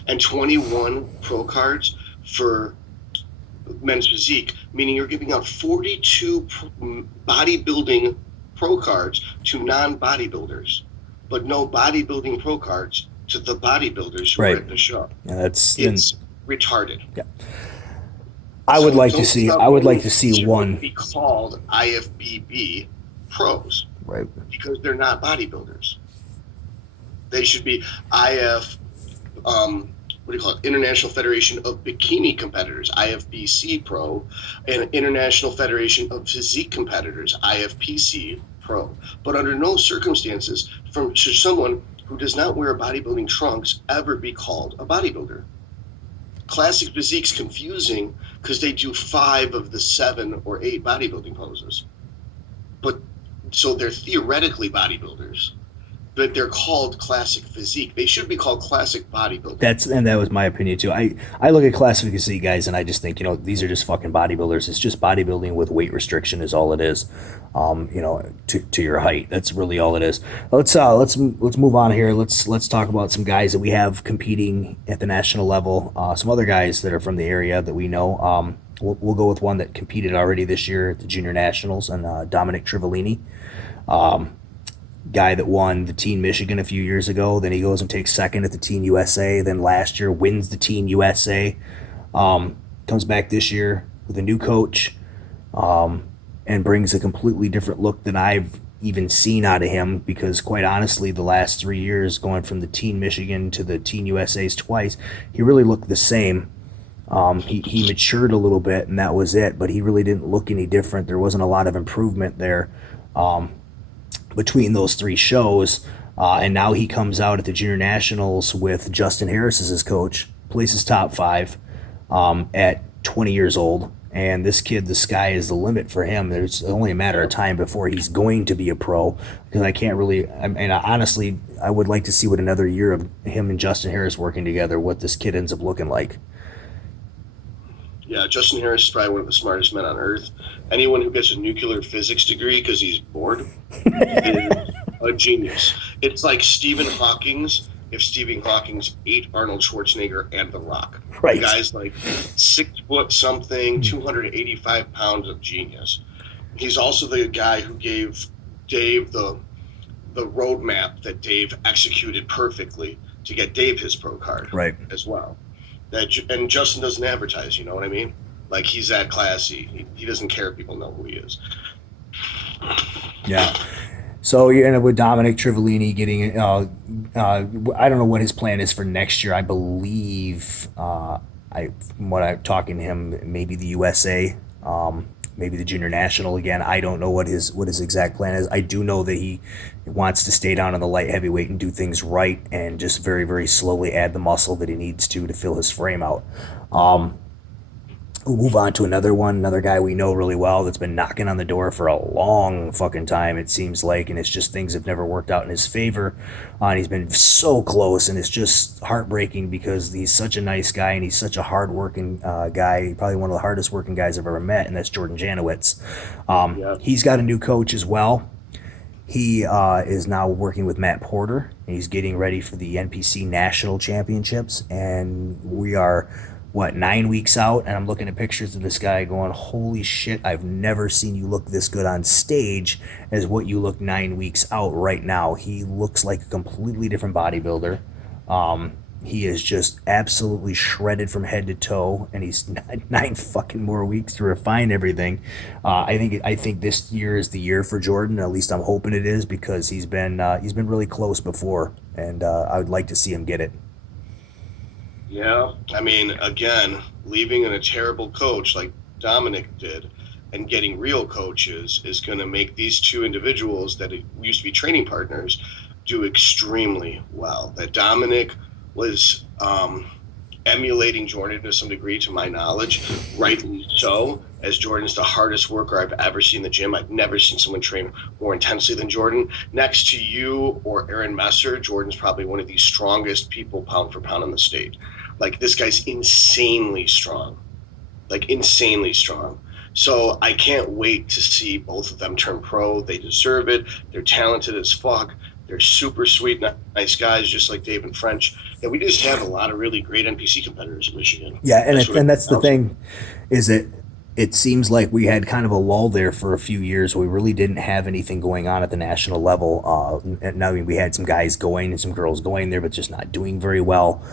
and 21 pro cards for men's physique, meaning you're giving out 42 bodybuilding pro cards to non-bodybuilders, but no bodybuilding pro cards to the bodybuilders who are at the show. Yeah, it's retarded. Yeah. I would like to see one be called IFBB pros, right? Because they're not bodybuilders. They should be IF. What do you call it? International Federation of Bikini Competitors, IFBC Pro, and International Federation of Physique Competitors, IFPC Pro. But under no circumstances should someone who does not wear bodybuilding trunks ever be called a bodybuilder. Classic physique's confusing because they do 5 of the 7 or 8 bodybuilding poses. But so they're theoretically bodybuilders, but they're called classic physique. They should be called classic bodybuilding. That was my opinion too. I look at classic physique guys and I just think, these are just fucking bodybuilders. It's just bodybuilding with weight restriction is all it is. To your height. That's really all it is. Let's move on here. Let's talk about some guys that we have competing at the national level. Some other guys that are from the area that we know. We'll go with one that competed already this year at the junior nationals, and Dominic Trivellini. guy that won the Teen Michigan a few years ago. Then he goes and takes second at the Teen USA. Then last year wins the Teen USA. Comes back this year with a new coach, and brings a completely different look than I've even seen out of him. Because quite honestly, the last 3 years, going from the Teen Michigan to the Teen USA's twice, he really looked the same. He matured a little bit, and that was it. But he really didn't look any different. There wasn't a lot of improvement there between those three shows. And now he comes out at the Junior Nationals with Justin Harris as his coach, places top five at 20 years old. And this kid, the sky is the limit for him. There's only a matter of time before he's going to be a pro. Because I can't really, and honestly, I would like to see what another year of him and Justin Harris working together, what this kid ends up looking like. Yeah, Justin Harris is probably one of the smartest men on earth. Anyone who gets a nuclear physics degree because he's bored is a genius. It's like Stephen Hawking's. If Stephen Hawking's ate Arnold Schwarzenegger and The Rock. Right. The guy's like 6 foot something, 285 pounds of genius. He's also the guy who gave Dave the roadmap that Dave executed perfectly to get Dave his pro card. Right. As well. And Justin doesn't advertise, you know what I mean? Like, he's that classy. He doesn't care if people know who he is. Yeah. So you end up with Dominic Trivellini getting, I don't know what his plan is for next year. I believe, from what I'm talking to him, maybe the USA, maybe the Junior National again. I don't know what his exact plan is. I do know that he wants to stay down on the light heavyweight and do things right and just very, very slowly add the muscle that he needs to fill his frame out. We'll move on to another guy we know really well that's been knocking on the door for a long fucking time, it seems like, and it's just things have never worked out in his favor. And he's been so close, and it's just heartbreaking because he's such a nice guy and he's such a hard-working guy, probably one of the hardest working guys I've ever met, and that's Jordan Janowitz. He's got a new coach as well. He is now working with Matt Porter. He's getting ready for the NPC National Championships, and we are 9 weeks out, and I'm looking at pictures of this guy going, holy shit, I've never seen you look this good on stage as what you look 9 weeks out right now. He looks like a completely different bodybuilder. He is just absolutely shredded from head to toe, and he's 9 fucking more weeks to refine everything. I think this year is the year for Jordan. At least I'm hoping it is, because he's been really close before, and I would like to see him get it. Yeah, I mean, again, leaving in a terrible coach like Dominic did and getting real coaches is going to make these two individuals that used to be training partners do extremely well. That Dominic was emulating Jordan to some degree, to my knowledge, rightly so, as Jordan's the hardest worker I've ever seen in the gym. I've never seen someone train more intensely than Jordan. Next to you or Aaron Messer, Jordan's probably one of the strongest people pound for pound in the state. Like, this guy's insanely strong. So I can't wait to see both of them turn pro. They deserve it. They're talented as fuck. They're super sweet, nice guys, just like Dave and French. Yeah, we just have a lot of really great NPC competitors in Michigan. Yeah, and that's the thing, is that it seems like we had kind of a lull there for a few years. We really didn't have anything going on at the national level. And I mean, we had some guys going and some girls going there, but just not doing very well.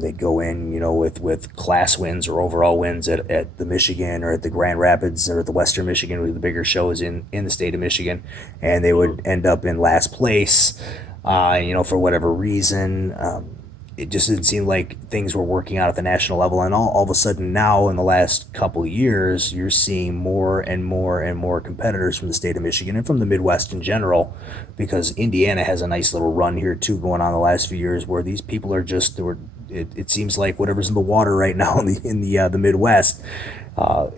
They'd go in, with class wins or overall wins at the Michigan or at the Grand Rapids or at the Western Michigan, with the bigger shows in the state of Michigan, and they would end up in last place, for whatever reason. It just didn't seem like things were working out at the national level. And all of a sudden now, in the last couple of years, you're seeing more and more and more competitors from the state of Michigan and from the Midwest in general, because Indiana has a nice little run here too going on the last few years, where these people are just, it seems like whatever's in the water right now in the Midwest,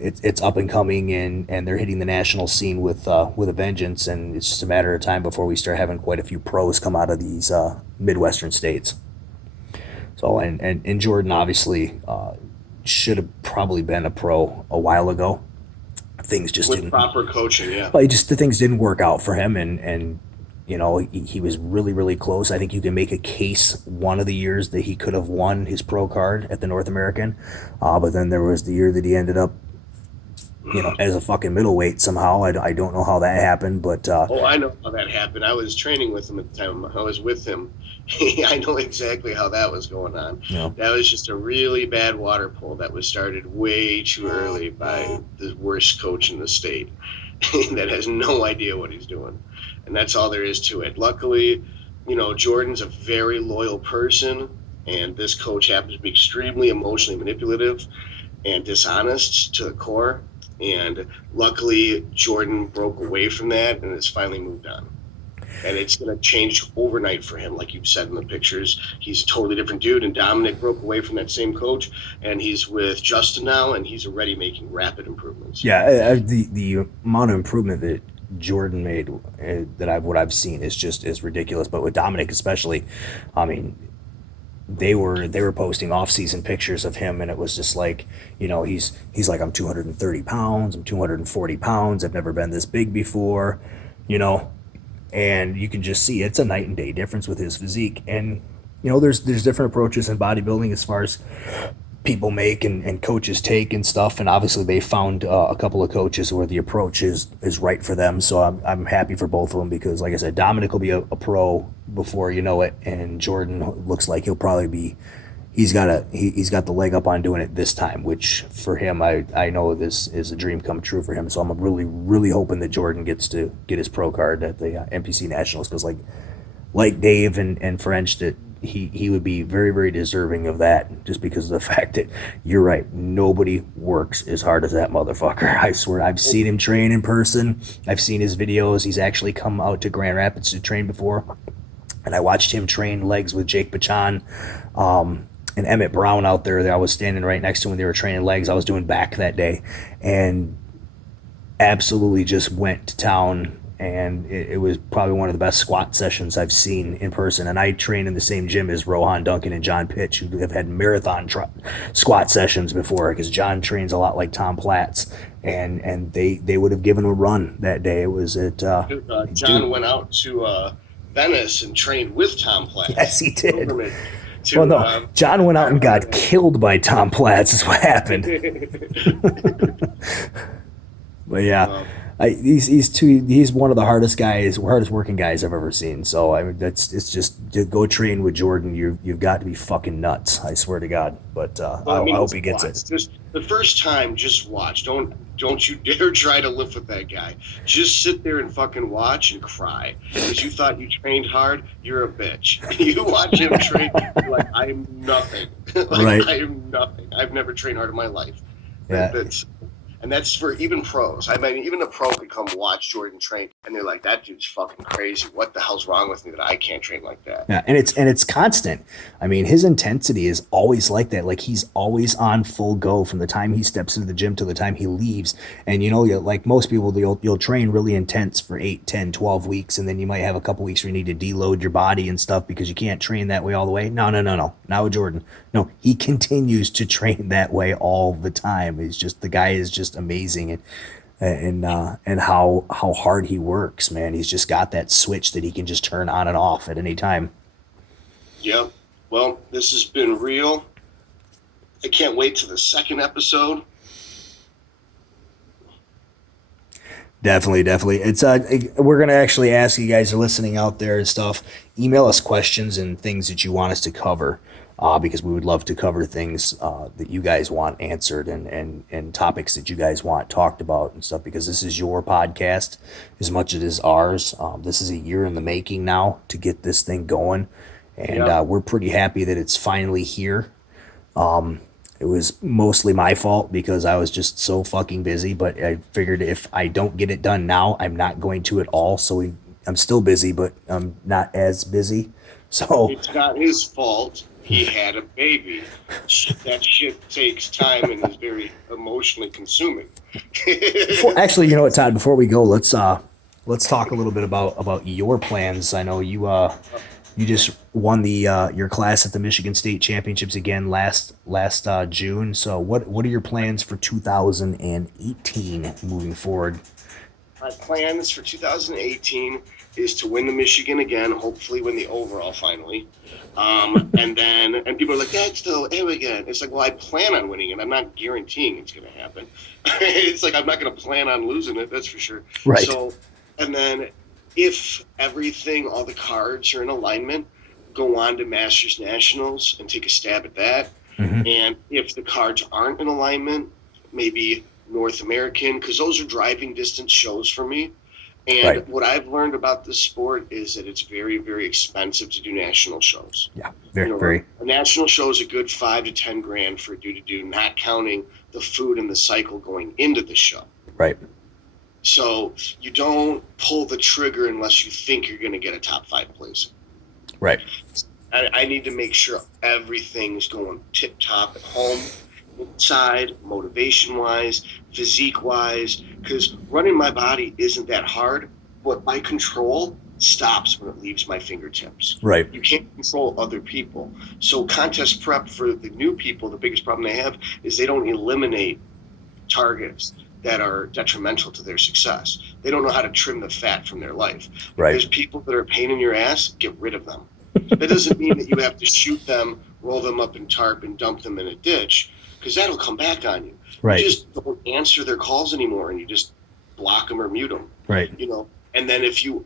it's up and coming, and they're hitting the national scene with a vengeance. And it's just a matter of time before we start having quite a few pros come out of these Midwestern states. So, and Jordan obviously should have probably been a pro a while ago. Things just with didn't. With proper coaching, yeah. But the things didn't work out for him, and he was really, really close. I think you can make a case one of the years that he could have won his pro card at the North American, but then there was the year that he ended up as a fucking middleweight somehow. I don't know how that happened, but Oh, I know how that happened. I was training with him at the time. I was with him. I know exactly how that was going on. That was just a really bad water pull that was started way too early by the worst coach in the state that has no idea what he's doing. And that's all there is to it. Luckily, Jordan's a very loyal person, and this coach happens to be extremely emotionally manipulative and dishonest to the core. And luckily, Jordan broke away from that and has finally moved on. And it's going to change overnight for him, like you've said in the pictures. He's a totally different dude. And Dominic broke away from that same coach, and he's with Justin now, and he's already making rapid improvements. Yeah, the amount of improvement that Jordan made, what I've seen is ridiculous. But with Dominic especially, I mean, they were posting off-season pictures of him, and it was just like, he's like, I'm 230 pounds, I'm 240 pounds, I've never been this big before, and you can just see it's a night and day difference with his physique. And there's different approaches in bodybuilding as far as people make and coaches take and stuff, and obviously they found a couple of coaches where the approach is right for them. So I'm happy for both of them, because like I said, Dominic will be a pro before you know it, and Jordan looks like he'll probably be he's got the leg up on doing it this time, which for him, I know this is a dream come true for him. So I'm really hoping that Jordan gets to get his pro card at the NPC Nationals, because like Dave and French, that he would be very, very deserving of that, just because of the fact that, you're right, nobody works as hard as that motherfucker. I swear, I've seen him train in person. I've seen his videos. He's actually come out to Grand Rapids to train before, and I watched him train legs with Jake Pachan and Emmett Brown out there. That I was standing right next to when they were training legs. I was doing back that day, and absolutely just went to town. And it was probably one of the best squat sessions I've seen in person. And I train in the same gym as Rohan Duncan and John Pitch, who have had marathon squat sessions before, because John trains a lot like Tom Platz, and they would have given him a run that day. It was at John went out to Venice and trained with Tom Platz. Yes, he did. John went out and got killed by Tom Platz is what happened. But yeah. He's one of the hardest working guys I've ever seen. So I mean, it's just to go train with Jordan. You've got to be fucking nuts. I swear to God. But I hope he gets it. Just the first time, just watch. Don't you dare try to lift with that guy. Just sit there and fucking watch and cry, because you thought you trained hard. You're a bitch. You watch him train, you're like, I am nothing. Right. I am nothing. I've never trained hard in my life. Yeah. And that's for even pros. I mean, even a pro could come watch Jordan train, and they're like, "That dude's fucking crazy. What the hell's wrong with me that I can't train like that?" Yeah, and it's constant. I mean, his intensity is always like that. Like, he's always on full go from the time he steps into the gym to the time he leaves. And like most people, you'll train really intense for 8, 10, 12 weeks, and then you might have a couple weeks where you need to deload your body and stuff because you can't train that way all the way. No. Not with Jordan. No, he continues to train that way all the time. The guy is just amazing, and how hard he works, man. He's just got that switch that he can just turn on and off at any time. Yeah. Well, this has been real. I can't wait to the second episode. Definitely. It's we're gonna actually ask you guys who are listening out there and stuff, email us questions and things that you want us to cover. Because we would love to cover things that you guys want answered, and topics that you guys want talked about and stuff, because this is your podcast as much as it is ours. This is a year in the making now to get this thing going, and we're pretty happy that it's finally here. It was mostly my fault because I was just so fucking busy, but I figured if I don't get it done now, I'm not going to at all. So I'm still busy, but I'm not as busy. So it's not his fault. He had a baby. That shit takes time and is very emotionally consuming. Actually, you know what, Todd? Before we go, let's talk a little bit about your plans. I know you just won your class at the Michigan State Championships again last June. So what are your plans for 2018 moving forward? My plans for 2018 is to win the Michigan again, hopefully win the overall finally. And people are like, that's the again. It's like, well, I plan on winning it. I'm not guaranteeing it's going to happen. It's like, I'm not going to plan on losing it. That's for sure. Right. So, and then if everything, all the cards are in alignment, go on to Masters Nationals and take a stab at that. Mm-hmm. And if the cards aren't in alignment, maybe North American, because those are driving distance shows for me. And what I've learned about this sport is that it's very, very expensive to do national shows. Yeah, very. A national show is a good $5 to $10 grand for you to do, not counting the food and the cycle going into the show. Right. So you don't pull the trigger unless you think you're going to get a top 5 place. Right. I need to make sure everything's going tip top at home, inside, motivation-wise, physique-wise, because running my body isn't that hard, but my control stops when it leaves my fingertips. Right. You can't control other people. So contest prep for the new people, the biggest problem they have is they don't eliminate targets that are detrimental to their success. They don't know how to trim the fat from their life. Right. There's people that are a pain in your ass, get rid of them. That doesn't mean that you have to shoot them, roll them up in tarp, and dump them in a ditch, because that'll come back on you. Right. You just don't answer their calls anymore, and you just block them or mute them. Right. And then if you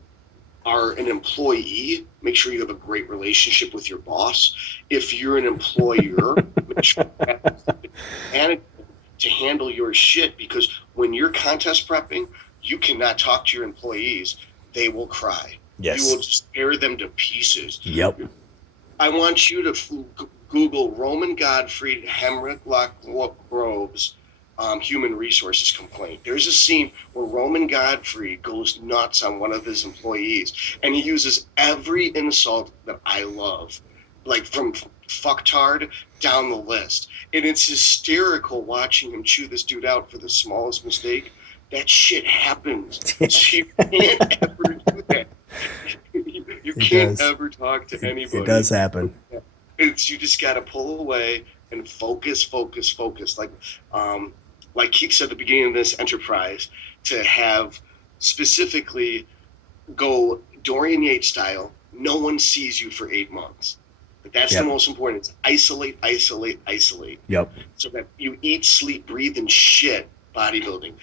are an employee, make sure you have a great relationship with your boss. If you're an employer, make sure you have management to handle your shit, because when you're contest prepping, you cannot talk to your employees. They will cry. Yes. You will just tear them to pieces. Yep. I want you to Google Roman Godfrey Hemlock Grove's human resources complaint. There's a scene where Roman Godfrey goes nuts on one of his employees, and he uses every insult that I love, like from fucktard down the list. And it's hysterical watching him chew this dude out for the smallest mistake. That shit happens. You can't ever do that. You can't ever talk to anybody. It does happen. You just got to pull away and focus. Like Keith said at the beginning of this enterprise, to have specifically go Dorian Yates style. No one sees you for 8 months. But that's the most important. It's isolate. Yep. So that you eat, sleep, breathe, and shit bodybuilding.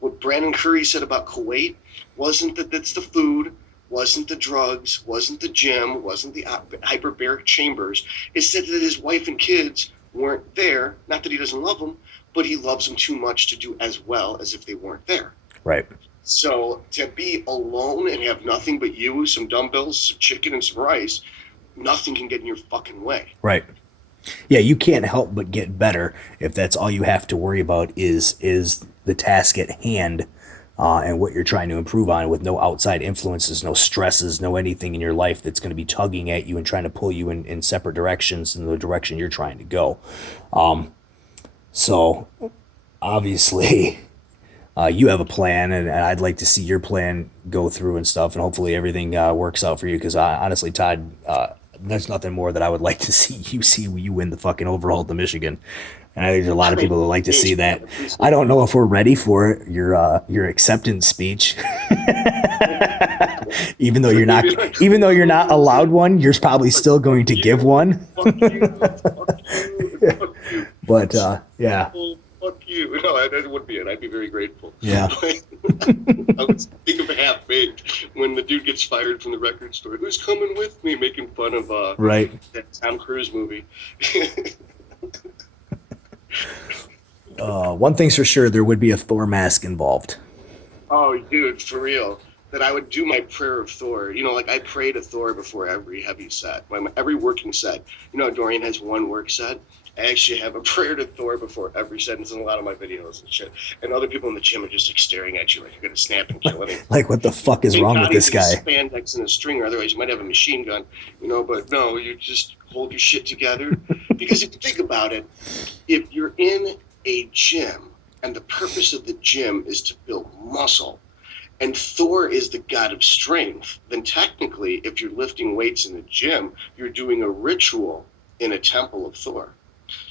What Brandon Curry said about Kuwait wasn't that that's the food, wasn't the drugs, wasn't the gym, wasn't the hyperbaric chambers. It said that his wife and kids weren't there. Not that he doesn't love them, but he loves them too much to do as well as if they weren't there. Right. So to be alone and have nothing but you, some dumbbells, some chicken, and some rice, nothing can get in your fucking way. Right. Yeah, you can't help but get better if that's all you have to worry about is the task at hand and what you're trying to improve on, with no outside influences, no stresses, no anything in your life that's going to be tugging at you and trying to pull you in separate directions in the direction you're trying to go. So obviously you have a plan, and I'd like to see your plan go through and stuff, and hopefully everything works out for you, because honestly, Todd, there's nothing more that I would like to see you win the fucking overall to Michigan. And I think there's a lot of people that like to see that. I don't know if we're ready for your acceptance speech. even though you're not allowed one, you're probably still going to give one. Fuck you. But yeah. Fuck you. No, that wouldn't be it. I'd be very grateful. Yeah. I was thinking of Half Baked when the dude gets fired from the record store. Who's coming with me? Making fun of right. that Tom Cruise movie. One thing's for sure, there would be a Thor mask involved. Oh, dude, for real. That I would do my prayer of Thor. Like I pray to Thor before every heavy set, every working set. Dorian has one work set. I actually have a prayer to Thor before every set. It's in a lot of my videos and shit. And other people in the gym are just like staring at you like you're gonna snap and kill him. Like, what the fuck is wrong with this guy? Spandex and a stringer, otherwise you might have a machine gun. But no, you just hold your shit together. Because if you think about it, if you're in a gym and the purpose of the gym is to build muscle, and Thor is the god of strength, then technically, if you're lifting weights in the gym, you're doing a ritual in a temple of Thor.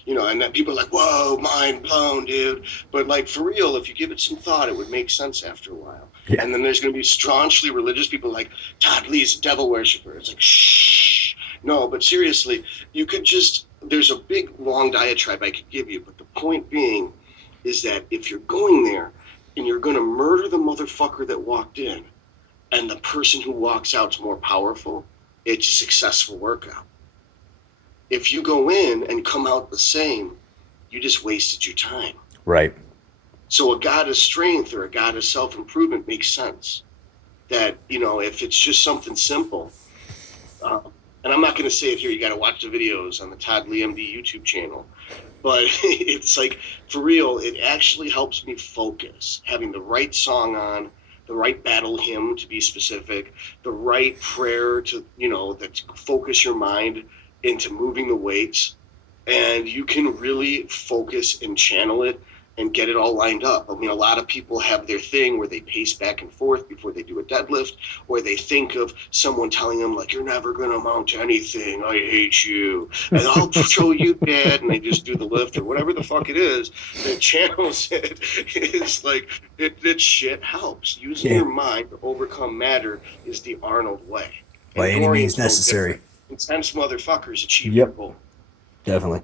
And then people are like, whoa, mind blown, dude. But like, for real, if you give it some thought, it would make sense after a while. Yeah. And then there's going to be staunchly religious people like, Todd Lee's a devil worshiper. It's like, shh. No, but seriously, you could just, there's a big, long diatribe I could give you. But the point being is that if you're going there and you're going to murder the motherfucker that walked in and the person who walks out's more powerful, it's a successful workout. If you go in and come out the same, you just wasted your time. Right. So a god of strength or a god of self-improvement makes sense. That, you know, if it's just something simple, and I'm not going to say it here, you got to watch the videos on the Toddlee MD YouTube channel, but it's like, for real, it actually helps me focus. Having the right song on, the right battle hymn to be specific, the right prayer to, you know, that focus your mind into moving the weights, and you can really focus and channel it and get it all lined up. I mean, a lot of people have their thing where they pace back and forth before they do a deadlift, or they think of someone telling them, like, you're never going to amount to anything, I hate you, and I'll show you, Dad, and they just do the lift or whatever the fuck it is that channels it. It's like, that shit helps. Using your mind to overcome matter is the Arnold way. By any means necessary. Intense motherfuckers achieve your goal. Definitely.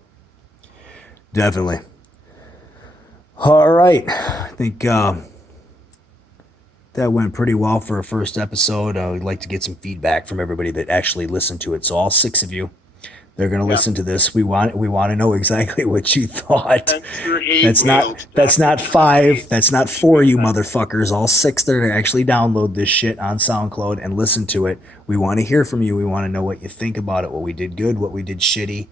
All right. I think that went pretty well for a first episode. We'd like to get some feedback from everybody that actually listened to it. So all 6 of you, they're going to listen to this. We want to know exactly what you thought. That's not 5. That's not 4, you motherfuckers. All 6 that are actually download this shit on SoundCloud and listen to it. We want to hear from you. We want to know what you think about it, what we did good, what we did shitty.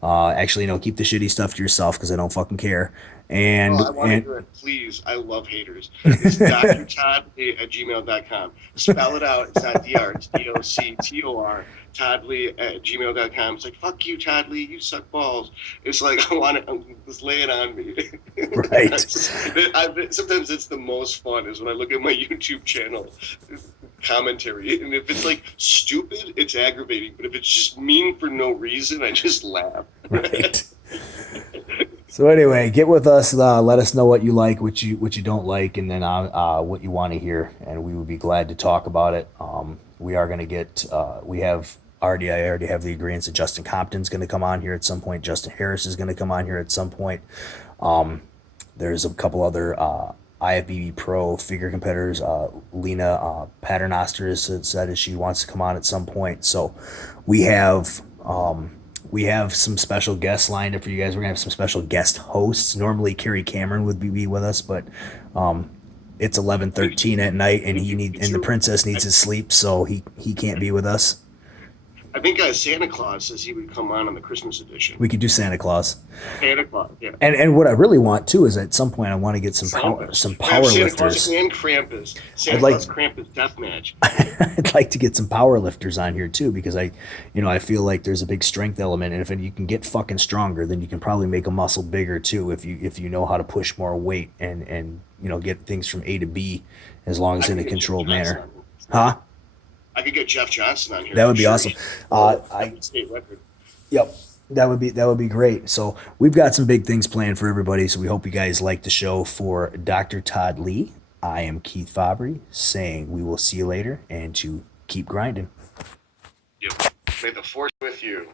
Actually, no, keep the shitty stuff to yourself because I don't fucking care. And I want to hear it, please. I love haters. It's Doctortoddlee@gmail.com. Spell it out. It's not DR. It's DOCTOR. Toddlee@gmail.com. It's like, fuck you, Toddlee. You suck balls. It's like, I want to just lay it on me. Right. Sometimes it's the most fun is when I look at my YouTube channel commentary, and if it's like stupid, it's aggravating. But if it's just mean for no reason, I just laugh. Right. So anyway, get with us. Let us know what you like, what you don't like, and then what you want to hear, and we would be glad to talk about it. We are going to get. I already have the agreements that Justin Compton's going to come on here at some point. Justin Harris is going to come on here at some point. There's a couple other IFBB Pro figure competitors. Lena Paternoster has said that she wants to come on at some point. So we have some special guests lined up for you guys. We're going to have some special guest hosts. Normally Kerry Cameron would be with us, but it's 11:13 at night, and the princess needs his sleep, so he can't be with us. I think Santa Claus says he would come on the Christmas edition. We could do Santa Claus. Santa Claus, yeah. And what I really want too is at some point I want to get some power lifters. Santa Claus and Krampus. Santa Claus Krampus deathmatch. I'd like to get some power lifters on here too, because I feel like there's a big strength element, and if you can get fucking stronger, then you can probably make a muscle bigger too if you know how to push more weight and get things from A to B as long as in a controlled manner. Huh? I could get Jeff Johnson on here. That would be awesome. State record. Yep, that would be great. So we've got some big things planned for everybody. So we hope you guys like the show. For Dr. Todd Lee, I am Keith Fabbri, saying we will see you later, and to keep grinding. Yep. May the force with you.